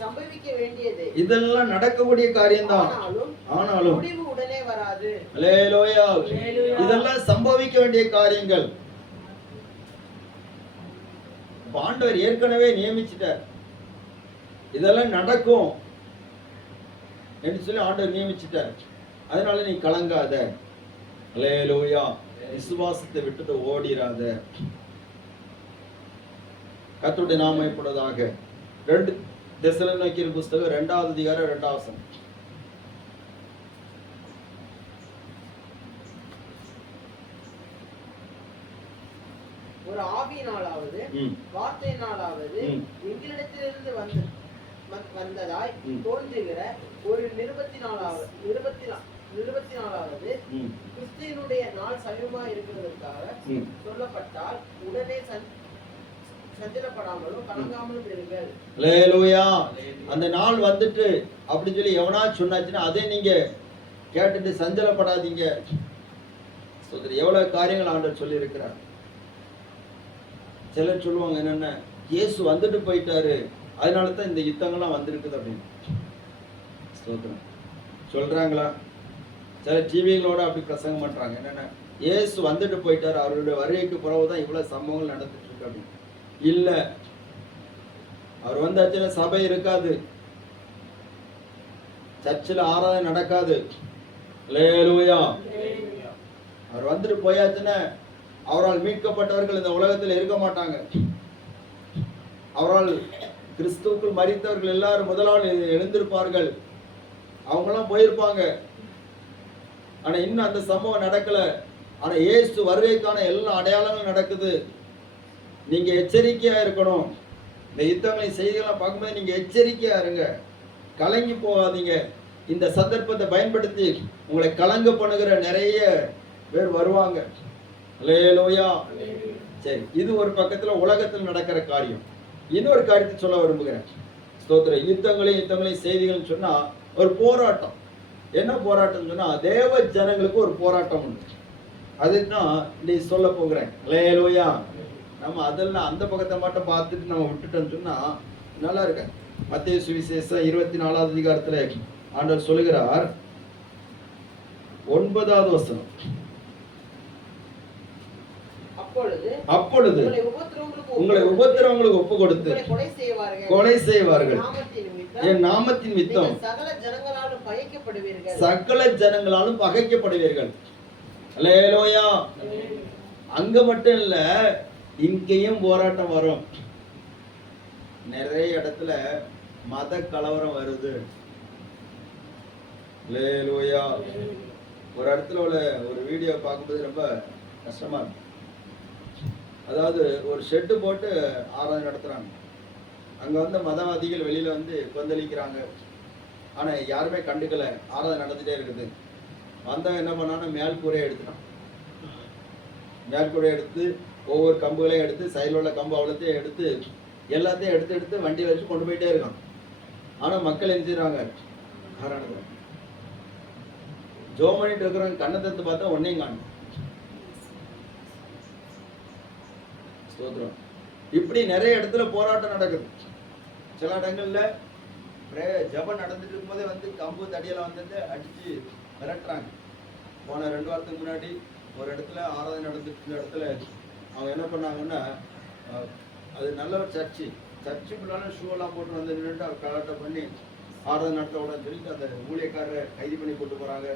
சம்பவிக்க வேண்டியது இதெல்லாம் நடக்கக்கூடிய காரியம்தான். ஆனாலும் முடிவு உடனே வராது. அல்லேலூயா. இதெல்லாம் சம்பவிக்க வேண்டிய காரியங்கள். ஆண்டவர் ஏற்கனவே நியமிச்சிட்டார். இதெல்லாம் நடக்கும் என்று சொல்லி ஆண்டவர் நியமிச்சிட்டார். அதனால நீ கலங்காத. அல்லேலூயா. விசுவாசத்தை விட்டுட்டு ஓடிராத. கர்த்தருடைய நாமம் மகிமைப்படுவதாக. 2 தெசலோனிக்கேயர் புத்தகம் 2வது அதிகாரம் 2வது வசனம். ஒரு ஆவியினாலாவது வார்த்தையினாலாவது எங்களிடத்திலிருந்து வந்ததாய் தோன்றுகிற ஒரு நிருபத்தினாலாவது கிறிஸ்துவினுடைய நாள் சமீபமா இருக்கிறதற்காக சொல்லப்பட்டால் உடனே சஞ்சலப்படாமலும் கலங்காமலும் இருங்கள். அல்லேலூயா. அந்த நாள் வந்துட்டு அப்படி சொல்லி எவனா சொன்னாச்சுன்னா அதை நீங்க கேட்டுட்டு சஞ்சலப்படாதீங்க. எவ்வளவு காரியங்கள் ஆண்டவர் சொல்லி இருக்கிறார். சிலர் சொல்லுவாங்க என்னென்ன, இயேசு வந்துட்டு போயிட்டாரு, அதனால தான் இந்த யுத்தங்கள்லாம் வந்திருக்குது அப்படின்னு சொல்றாங்களா? சில டிவிகளோட அப்படி பிரசங்கம் பண்றாங்க. என்னென்ன, இயேசு வந்துட்டு போயிட்டாரு, அவருடைய வருகைக்கு பிறகுதான் இவ்வளவு சம்பவங்கள் நடந்துட்டு இருக்கு அப்படின்னு. இல்ல, அவர் வந்தாச்சுன்னா சபை இருக்காது, சர்ச்சில் ஆராதனை நடக்காது. அல்லேலூயா. அவர் வந்துட்டு போயாச்சுன்னா அவரால் மீட்கப்பட்டவர்கள் இந்த உலகத்தில் இருக்க மாட்டாங்க. அவரால் கிறிஸ்துவுக்குள் மரித்தவர்கள் எல்லாரும் முதலாவது எழுந்திருப்பார்கள். அவங்கெல்லாம் போயிருப்பாங்க. ஆனா இன்னும் அந்த சம்பவம் நடக்கல. ஆனா இயேசு வருகைக்கான எல்லா அடையாளங்களும் நடக்குது. நீங்க எச்சரிக்கையா இருக்கணும். இந்த யுத்தங்களை செய்திகளை பார்க்கும்போது நீங்க எச்சரிக்கையா இருங்க, கலங்கி போகாதீங்க. இந்த சந்தர்ப்பத்தை பயன்படுத்தி உங்களை கலங்க பண்ணுகிற நிறைய பேர் வருவாங்க. அல்லேலூயா. சரி, இது ஒரு பக்கத்துல உலகத்தில் நடக்கிற காரியம். இன்னொரு காரியத்தை சொல்ல விரும்புகிறேன். ஸ்தோத்திரம். யுத்தங்களையும் செய்திகள் சொன்னா ஒரு போராட்டம். என்ன போராட்டம் சொன்னா, தேவ ஜனங்களுக்கு ஒரு போராட்டம் உண்டு. அதுதான் நீ சொல்ல போகிறேன். அல்லேலூயா. நம்ம அதெல்லாம் அந்த பக்கத்தை மட்டும் பார்த்துட்டு நம்ம விட்டுட்டோம்னு சொன்னா நல்லா இருக்க. மத்தேயு சுவிசேஷம் 24வது அதிகாரத்துல ஆண்டவர் சொல்லுகிறார், 9வது வசனம். அப்பொழுது உங்களை உபத்திரவங்களுக்கு ஒப்பு கொடுத்து கொலை செய்வார்கள். என் நாமத்தின் நிமித்தம் சகல ஜனங்களாலும் பகைக்கப்படுவீர்கள். அல்லேலூயா. அங்க மட்டும் இல்ல, இங்கேயும் போராட்டம் வரும். நிறைய இடத்துல மத கலவரம் வருது. அல்லேலூயா. ஒரு இடத்துல ஒரு வீடியோ பார்க்கும்போது ரொம்ப கஷ்டமா இருக்கு. அதாவது ஒரு ஷெட்டு போட்டு ஆராதனை நடத்துறாங்க. அங்க வந்து மதவாதிகள் வெளியில வந்து கொந்தளிக்கிறாங்க. ஆனா யாருமே கண்டுக்கல. ஆராதனை நடந்துட்டே இருக்குது. வந்தவன் என்ன பண்ணான்னா மேல்கூரையை எடுத்துட்டான். மேற்கூரை எடுத்து ஒவ்வொரு கம்புகளையும் எடுத்து சைடில் உள்ள கம்பு அவ்வளோத்தையும் எடுத்து எல்லாத்தையும் எடுத்து எடுத்து வண்டியில் வச்சு கொண்டு போயிட்டே இருக்கான். ஆனா மக்கள் என்ன செய்றாங்க? ஆராதனை ஜோம் பண்ணிட்டு இருக்கிறவங்க கண்ணை திறந்து பார்த்தா ஒன்னையும் காணும். ஸ்தோத்திரம். இப்படி நிறைய இடத்துல போராட்டம் நடக்குது. சில இடங்கள்ல ஜெபம் நடந்துட்டு இருக்கும்போதே வந்து கம்பு தடியெல்லாம் வந்து அடிச்சு மிரட்டுறாங்க. போன 2 வாரத்துக்கு முன்னாடி ஒரு இடத்துல ஆராதனை நடந்துட்டு இடத்துல அவங்க என்ன பண்ணாங்கன்னா, அது நல்ல ஒரு சர்ச்சுக்குள்ளான ஷூ எல்லாம் போட்டு வந்து நின்றுட்டு அவர் கலாட்டம் பண்ணி ஆராதனை நடத்த விடான்னு சொல்லிட்டு அந்த ஊழியக்காரரை கைது பண்ணி கொண்டு போறாங்க.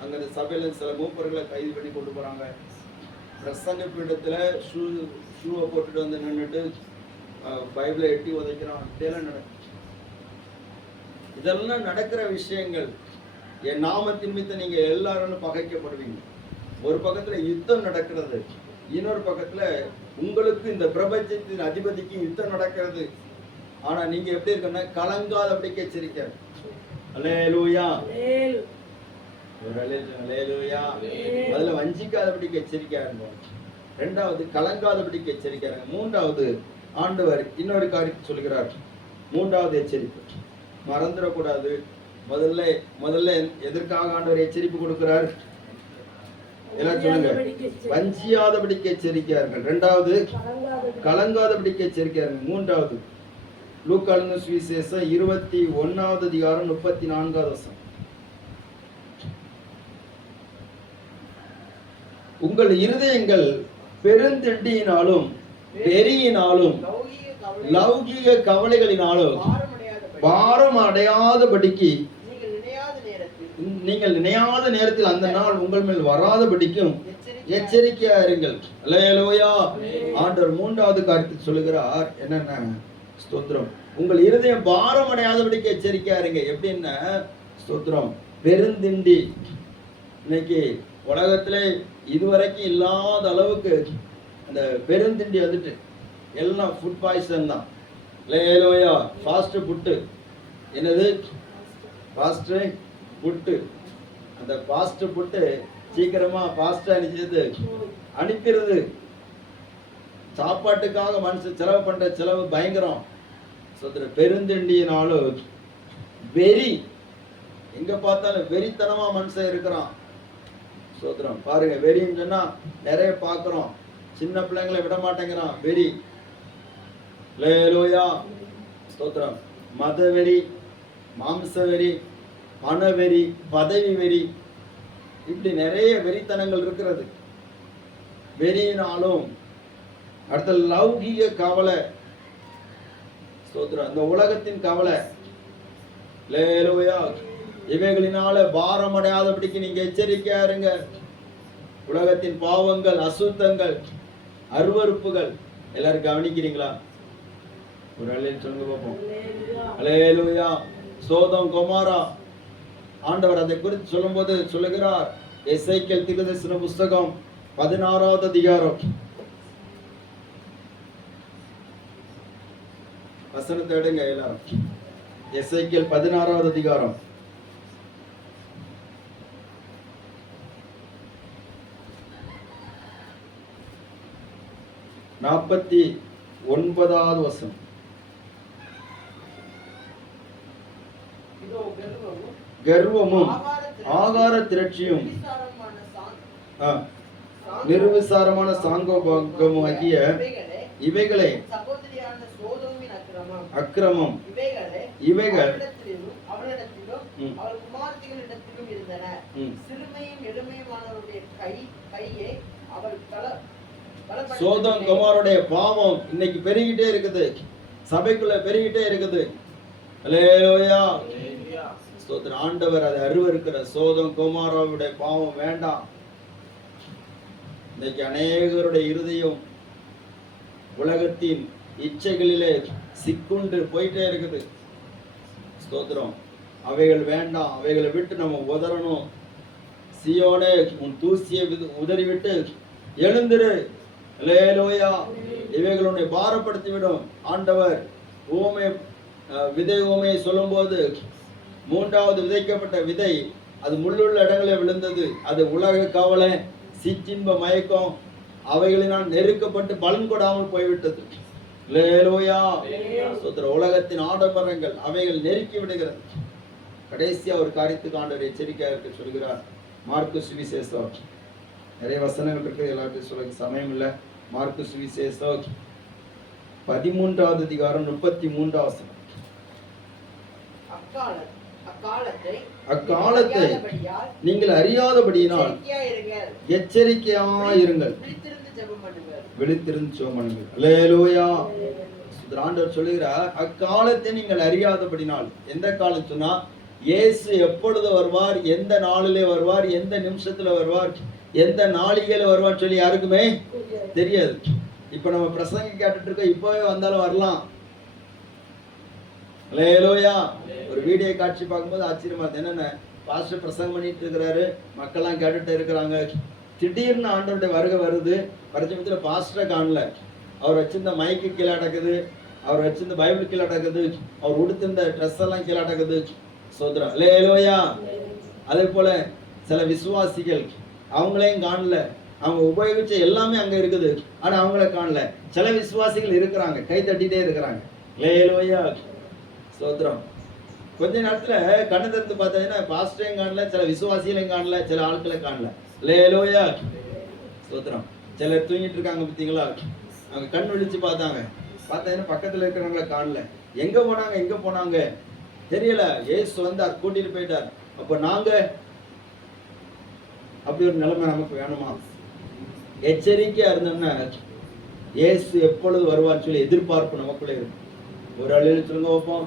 அங்க அந்த சபையில சில மூப்பர்களை கைது பண்ணி கொண்டு போறாங்க. பிரசங்க பீடத்துல ஷூவை போட்டுட்டு வந்து நின்றுட்டு பைபிளை எட்டி உதைக்கிறான். இதெல்லாம் நடக்கிற விஷயங்கள். என் நாமத்தின் நிமித்தம் நீங்க எல்லாரும் பகைக்கப்படுவீங்க. ஒரு பக்கத்துல யுத்தம் நடக்கிறது, இன்னொரு பக்கத்துல உங்களுக்கு இந்த பிரபஞ்சத்தின் அதிபதிக்கு யுத்தம் நடக்கிறது. ஆனா நீங்க எப்படி இருக்குன்னா கலங்காதபடிக்கு எச்சரிக்கை. அல்லேலூயா, அல்லேலூயா. அதுல வஞ்சிக்காதபடிக்கு எச்சரிக்கையா இருக்கும். 2வது கலங்காதபடிக்கு எச்சரிக்கையா இருங்க. 3வது ஆண்டவர் இன்னொரு காரியத்தை சொல்கிறார். 3வது எச்சரிக்கை மறந்துடக்கூடாது. முதல்ல எதற்காக ஆண்டவர் எச்சரிப்பு கொடுக்கிறார்? எல்லாம் சொல்லுங்க. வஞ்சியாதபடிக்கு எச்சரிக்கையார்கள். 2வது கலங்காதபடிக்கு எச்சரிக்கையார்கள். 3வது லூக்கா எழுதின சுவிசேஷம் 21வது அதிகாரம் 34வது வசனம். உங்கள் இருதயங்கள் பெருந்திண்டியினாலும் வெறியினாலும் லௌகிக கவலைகளினாலும் பாரம் அடையாதபடிக்கு நீங்கள் நினையாத நேரத்தில் அந்த நாள் உங்கள் மேல் வராதபடிக்கும் எச்சரிக்கையா இருங்கள். அல்லேலூயா. ஆண்டவர் 3வது காரியத்தை சொல்லுகிறார். என்னன்னா ஸ்தோத்திரம், உங்கள் இருதயம் பாரம் அடையாதபடிக்கு எச்சரிக்கையா இருங்க. எப்படின்னா ஸ்தோத்திரம், பெருந்திண்டி இன்னைக்கு உலகத்துல இதுவரைக்கும் இல்லாத அளவுக்கு அந்த பெருந்திண்டி வந்துட்டு எல்லாம் ஃபுட் பாய்சன் தான். அல்லேலூயா. Fast food. என்னது? Fast food. அந்த ஃபாஸ்ட் ஃபுட்டு சீக்கிரமா ஃபாஸ்டா அனுப்பிடுது. சாப்பாட்டுக்காக மனுஷன் செலவு பண்ற செலவு பயங்கரம். பெருந்திண்டியினாலும் வெறி, எங்க பார்த்தாலும் வெறித்தனமா மனுஷன் இருக்கிறான். சோத்திரம் பாருங்க, வெறின்னு சொன்னா நிறைய பாக்குறோம். சின்ன பிள்ளைங்களை விட மாட்டேங்கிறான் வெறி. அல்லேலூயா. ஸ்தோத்திரம். மத வெறி, மாம்ச வெறி, பணவெறி, பதவி வெறி, இப்படி நிறைய வெறித்தனங்கள் இருக்கிறது. வெறியினாலும் அடுத்த லௌகிக கவலை. ஸ்தோத்திரம். இந்த உலகத்தின் கவலை. அல்லேலூயா. இவைகளினால பாரம் அடையாதபடிக்கு நீங்க எச்சரிக்கையா இருங்க. உலகத்தின் பாவங்கள், அசுத்தங்கள், அருவருப்புகள் எல்லாரும் கவனிக்கிறீங்களா? ஒரு அல்லேலூயா சொல்லுங்க பாப்போம். அல்லேலூயா. சோதம் கொமாரா, ஆண்டவர் அதை குறித்து சொல்லும்போது சொல்லுகிறார். எசேக்கியேல் தீர்க்கதரிசன புஸ்தகம் 16வது அதிகாரம் வசனத்தை எடுங்க எல்லாரும். எசேக்கியேல் 16வது அதிகாரம் 49வது வசனம். கர்வமும் ஆகார திரட்சியும் நிர்விசாரமான சாங்கோபாகமும் ஆகிய இவைகளை அக்கிரமம் இவைகள் சோதம் கொமாருடைய பாவம் இன்னைக்கு பெருகிட்டே இருக்குது. சபைக்குள்ள பெருகிட்டே இருக்குது. அல்லேலூயா. ஸ்தோத்திரம். ஆண்டவர் அதை அருவருக்கிற சோதம் கொமாராவுடைய பாவம் வேண்டாம். இன்னைக்கு அநேகருடைய இருதயம் உலகத்தின் இச்சைகளிலே சிக்குண்டு போயிட்டே இருக்குது. ஸ்தோத்திரம். அவைகள் வேண்டாம். அவைகளை விட்டு நம்ம உதறணும். சியோனே, உன் தூசியை உதறிவிட்டு எழுந்திரு. அல்லேலூயா. இவைகளுடைய பாரப்படுத்தி விடும். ஆண்டவர் ஊமை விதை ஊமையை சொல்லும்போது மூன்றாவது விதைக்கப்பட்ட விதை அது முள்ளுள்ள இடங்களில் விழுந்தது. அது உலக கவலை, சிற்றின்ப மயக்கம் அவைகளினால் நெருக்கப்பட்டு பலன் கொடாமல் போய்விட்டது. அல்லேலூயா. ஸ்தோத்திரம். உலகத்தின் ஆடம்பரங்கள் அவைகள் நெருக்கி விடுகிறது. கடைசியா ஒரு காரியத்துக்கு ஆண்டவர் எச்சரிக்கையாக சொல்கிறார். மார்க்கு சுவிசேஷம், நிறைய வசனங்கள் இருக்கு, எல்லாத்தையும் சொல்ல சமயம் இல்லை. மார்க்கு சுவிசேஷம் 13வது அதிகாரம் 33வது வசனம். அக்காலத்தை நீங்கள் அறியாதபடியினால் எச்சரிக்கையாயிருங்கள், விழித்திருந்து ஜெபம் பண்ணுங்கள். அல்லேலூயா. ஆண்டவர் சொல்லுகிறார், அக்காலத்தை நீங்கள் அறியாதபடினால். எந்த காலம் சொன்னா, இயேசு எப்பொழுது வருவார், எந்த நாளிலே வருவார், எந்த நிமிஷத்துல வருவார், எந்த நாளிகையில வருவார் சொல்லி யாருக்குமே தெரியாது. இப்ப நம்ம பிரசங்க கேட்டுட்டு இருக்கோம், இப்பவே வந்தாலும் வரலாம். அல்லேலூயா. ஒரு வீடியோ காட்சி பார்க்கும்போது ஆச்சரியமா இருக்கு. என்னென்ன பாஸ்டர் பிரசங்கம் பண்ணிட்டு இருக்கிறாரு, மக்கள்லாம் கேட்டுட்டு இருக்கிறாங்க. திடீர்னு ஆண்டவருடைய வருகை வருது. பரிச்சயத்துல பாஸ்டரை காணல, அவர் வச்சிருந்த மைக்கு கீழே அடக்குது, அவர் வச்சிருந்த பைபிள் கீழே அடக்குது, அவர் உடுத்திருந்த ட்ரெஸ் எல்லாம் கீழே அடக்குது. சோதரா. அல்லேலூயா. அதே போல சில விசுவாசிகள் அவங்களையும் காணல, அவங்க உபயோகிச்ச எல்லாமே அங்க இருக்குது, ஆனா அவங்கள காணல. சில விசுவாசிகள் இருக்கிறாங்க, கை தட்டிட்டே இருக்கிறாங்க. அல்லேலூயா. சோத்ரம். கொஞ்ச நேரத்துல கண்ணு திறந்து பார்த்தீங்கன்னா பாஸ்டரையும் காணல, சில விசுவாசிகளையும் காணல, சில ஆட்களை காணல. அல்லேலூயா. சோத்ரம். சிலர் தூங்கிட்டு இருக்காங்க பார்த்தீங்களா, அவங்க கண் விழிச்சு பார்த்தாங்க, பார்த்தீங்கன்னா பக்கத்துல இருக்கிறவங்கள காணல. எங்க போனாங்க தெரியல. இயேசு வந்தார், கூட்டிட்டு போயிட்டார். அப்ப நாங்க அப்படி ஒரு நிலைமை நமக்கு வேணுமா? எச்சரிக்கையா இருந்தோம்னா இயேசு எப்பொழுது வருவார் சொல்லி எதிர்பார்ப்பு நமக்குள்ளே இருக்கும். ஒரு அழியில் சொல்லுங்க வைப்போம்.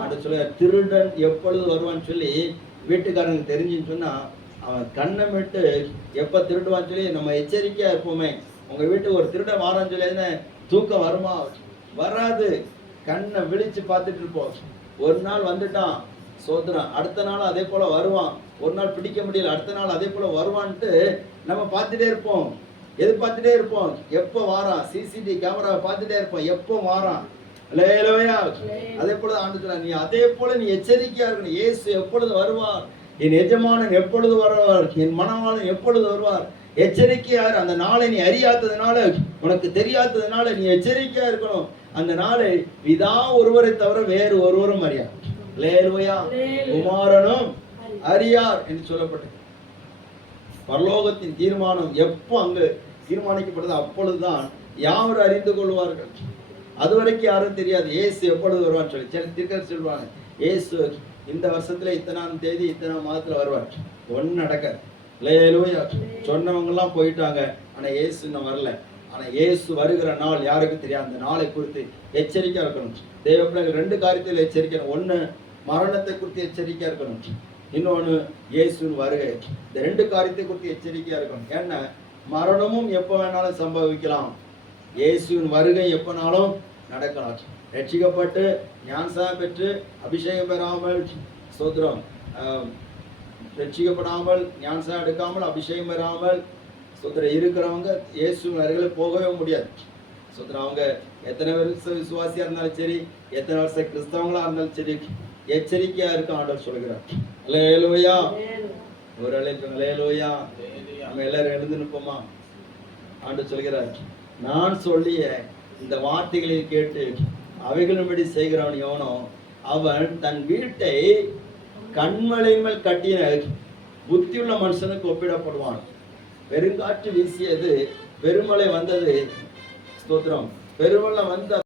அப்படி சொல்ல திருடன் எப்பொழுது வருவான்னு சொல்லி வீட்டுக்காரங்க தெரிஞ்சுன்னு சொன்னா அவன் கண்ணை விட்டு எப்ப திருடுவான்னு சொல்லி நம்ம எச்சரிக்கையா இருப்போமே. உங்க வீட்டுக்கு ஒரு திருடன் வாரான்னு சொல்லி என்ன தூக்கம் வருமா? வராது. கண்ணை விழிச்சு பார்த்துட்டு இருப்போம். ஒரு நாள் வந்துட்டான், சோதரன், அடுத்த நாள் அதே போல வருவான். ஒரு நாள் பிடிக்க முடியல, அடுத்த நாள் அதே போல வருவான்ட்டு நம்ம பார்த்துட்டே இருப்போம். எதிர்பார்த்துட்டே இருப்போம், எப்போ வாரான். சிசிடிவி கேமராவை பார்த்துட்டே இருப்போம், எப்போ வாரான். அல்லேலூயா. அதே போல ஆண்டு நீ அதே போல நீ எச்சரிக்கையா இருக்கணும். இயேசு எப்பொழுது வருவார், என் எஜமானன் எப்பொழுது வருவார், என் மணவாளன் எப்பொழுது வருவார். எச்சரிக்கையார். அந்த நாளை நீ அறியாததுனால, உனக்கு தெரியாததுனால நீ எச்சரிக்கையா இருக்கணும். அந்த நாளை இதா ஒருவரை தவிர வேறு ஒருவரும் அறியார். அல்லேலூயா. குமாரனும் அறியார் என்று சொல்லப்பட்டது. பரலோகத்தின் தீர்மானம் எப்போ அங்கு தீர்மானிக்கப்பட்டது, அப்பொழுதுதான் யாரும் அறிந்து கொள்வார்கள். அதுவரைக்கும் யாரும் தெரியாது இயேசு எப்பொழுது வருவான்னு சொல்லி. சில தீர்க்கதரிசி சொல்லுவாங்க, இயேசு இந்த வருஷத்துல இத்தனாம் தேதி இத்தனாம் மாதத்துல வருவார். ஒன்னு நடக்காது. அல்லேலூயா. சொன்னவங்க எல்லாம் போயிட்டாங்க, ஆனா இயேசு இன்னும் வரல. ஆனா இயேசு வருகிற நாள் யாருக்கு தெரியாது. அந்த நாளை குறித்து எச்சரிக்கையா இருக்கணும். தேவ பிள்ளைகள் 2 காரியத்தில் எச்சரிக்கணும். ஒண்ணு மரணத்தை குறித்து எச்சரிக்கையா இருக்கணும், இன்னொன்னு இயேசுவின் வருகை. இந்த 2 காரியத்தை குறித்து எச்சரிக்கையா இருக்கணும். ஏன்னா மரணமும் எப்போ வேணாலும் சம்பவிக்கலாம், இயேசுவின் வருகை எப்பனாலும் நடக்கலாம். ரட்சிக்கப்பட்டு ஞானஸ்நானம் பெற்று அபிஷேகம் பெறாமல், சோத்ரம், ரட்சிக்கப்படாமல் ஞானஸ்நானம் எடுக்காமல் அபிஷேகம் பெறாமல் சோத்ரம் இருக்கிறவங்க இயேசுவின் வருகையில போகவே முடியாது. சோத்ரம், அவங்க எத்தனை வருஷம் விசுவாசியா இருந்தாலும் சரி, எத்தனை வருஷம் கிறிஸ்தவங்களா இருந்தாலும் சரி, எச்சரிக்கையா இருக்க ஆண்டவர் சொல்கிறார். அல்லேலூயா. ஒரு அல்லேலூயா. நம்ம எல்லாரும் எழுந்து நிற்போமா? ஆண்டவர் சொல்கிறார், நான் சொல்லிய இந்த வார்த்தைகளை கேட்டு அவைகளின்படி செய்கிறவன் எவனோ அவன் தன் வீட்டை கண்மலையின் மேல் கட்டின புத்தியுள்ள மனுஷனுக்கு ஒப்பிடப்படுவான். பெருங்காற்று வீசியது, பெருமழை வந்தது. ஸ்தோத்திரம். பெருமழை வந்து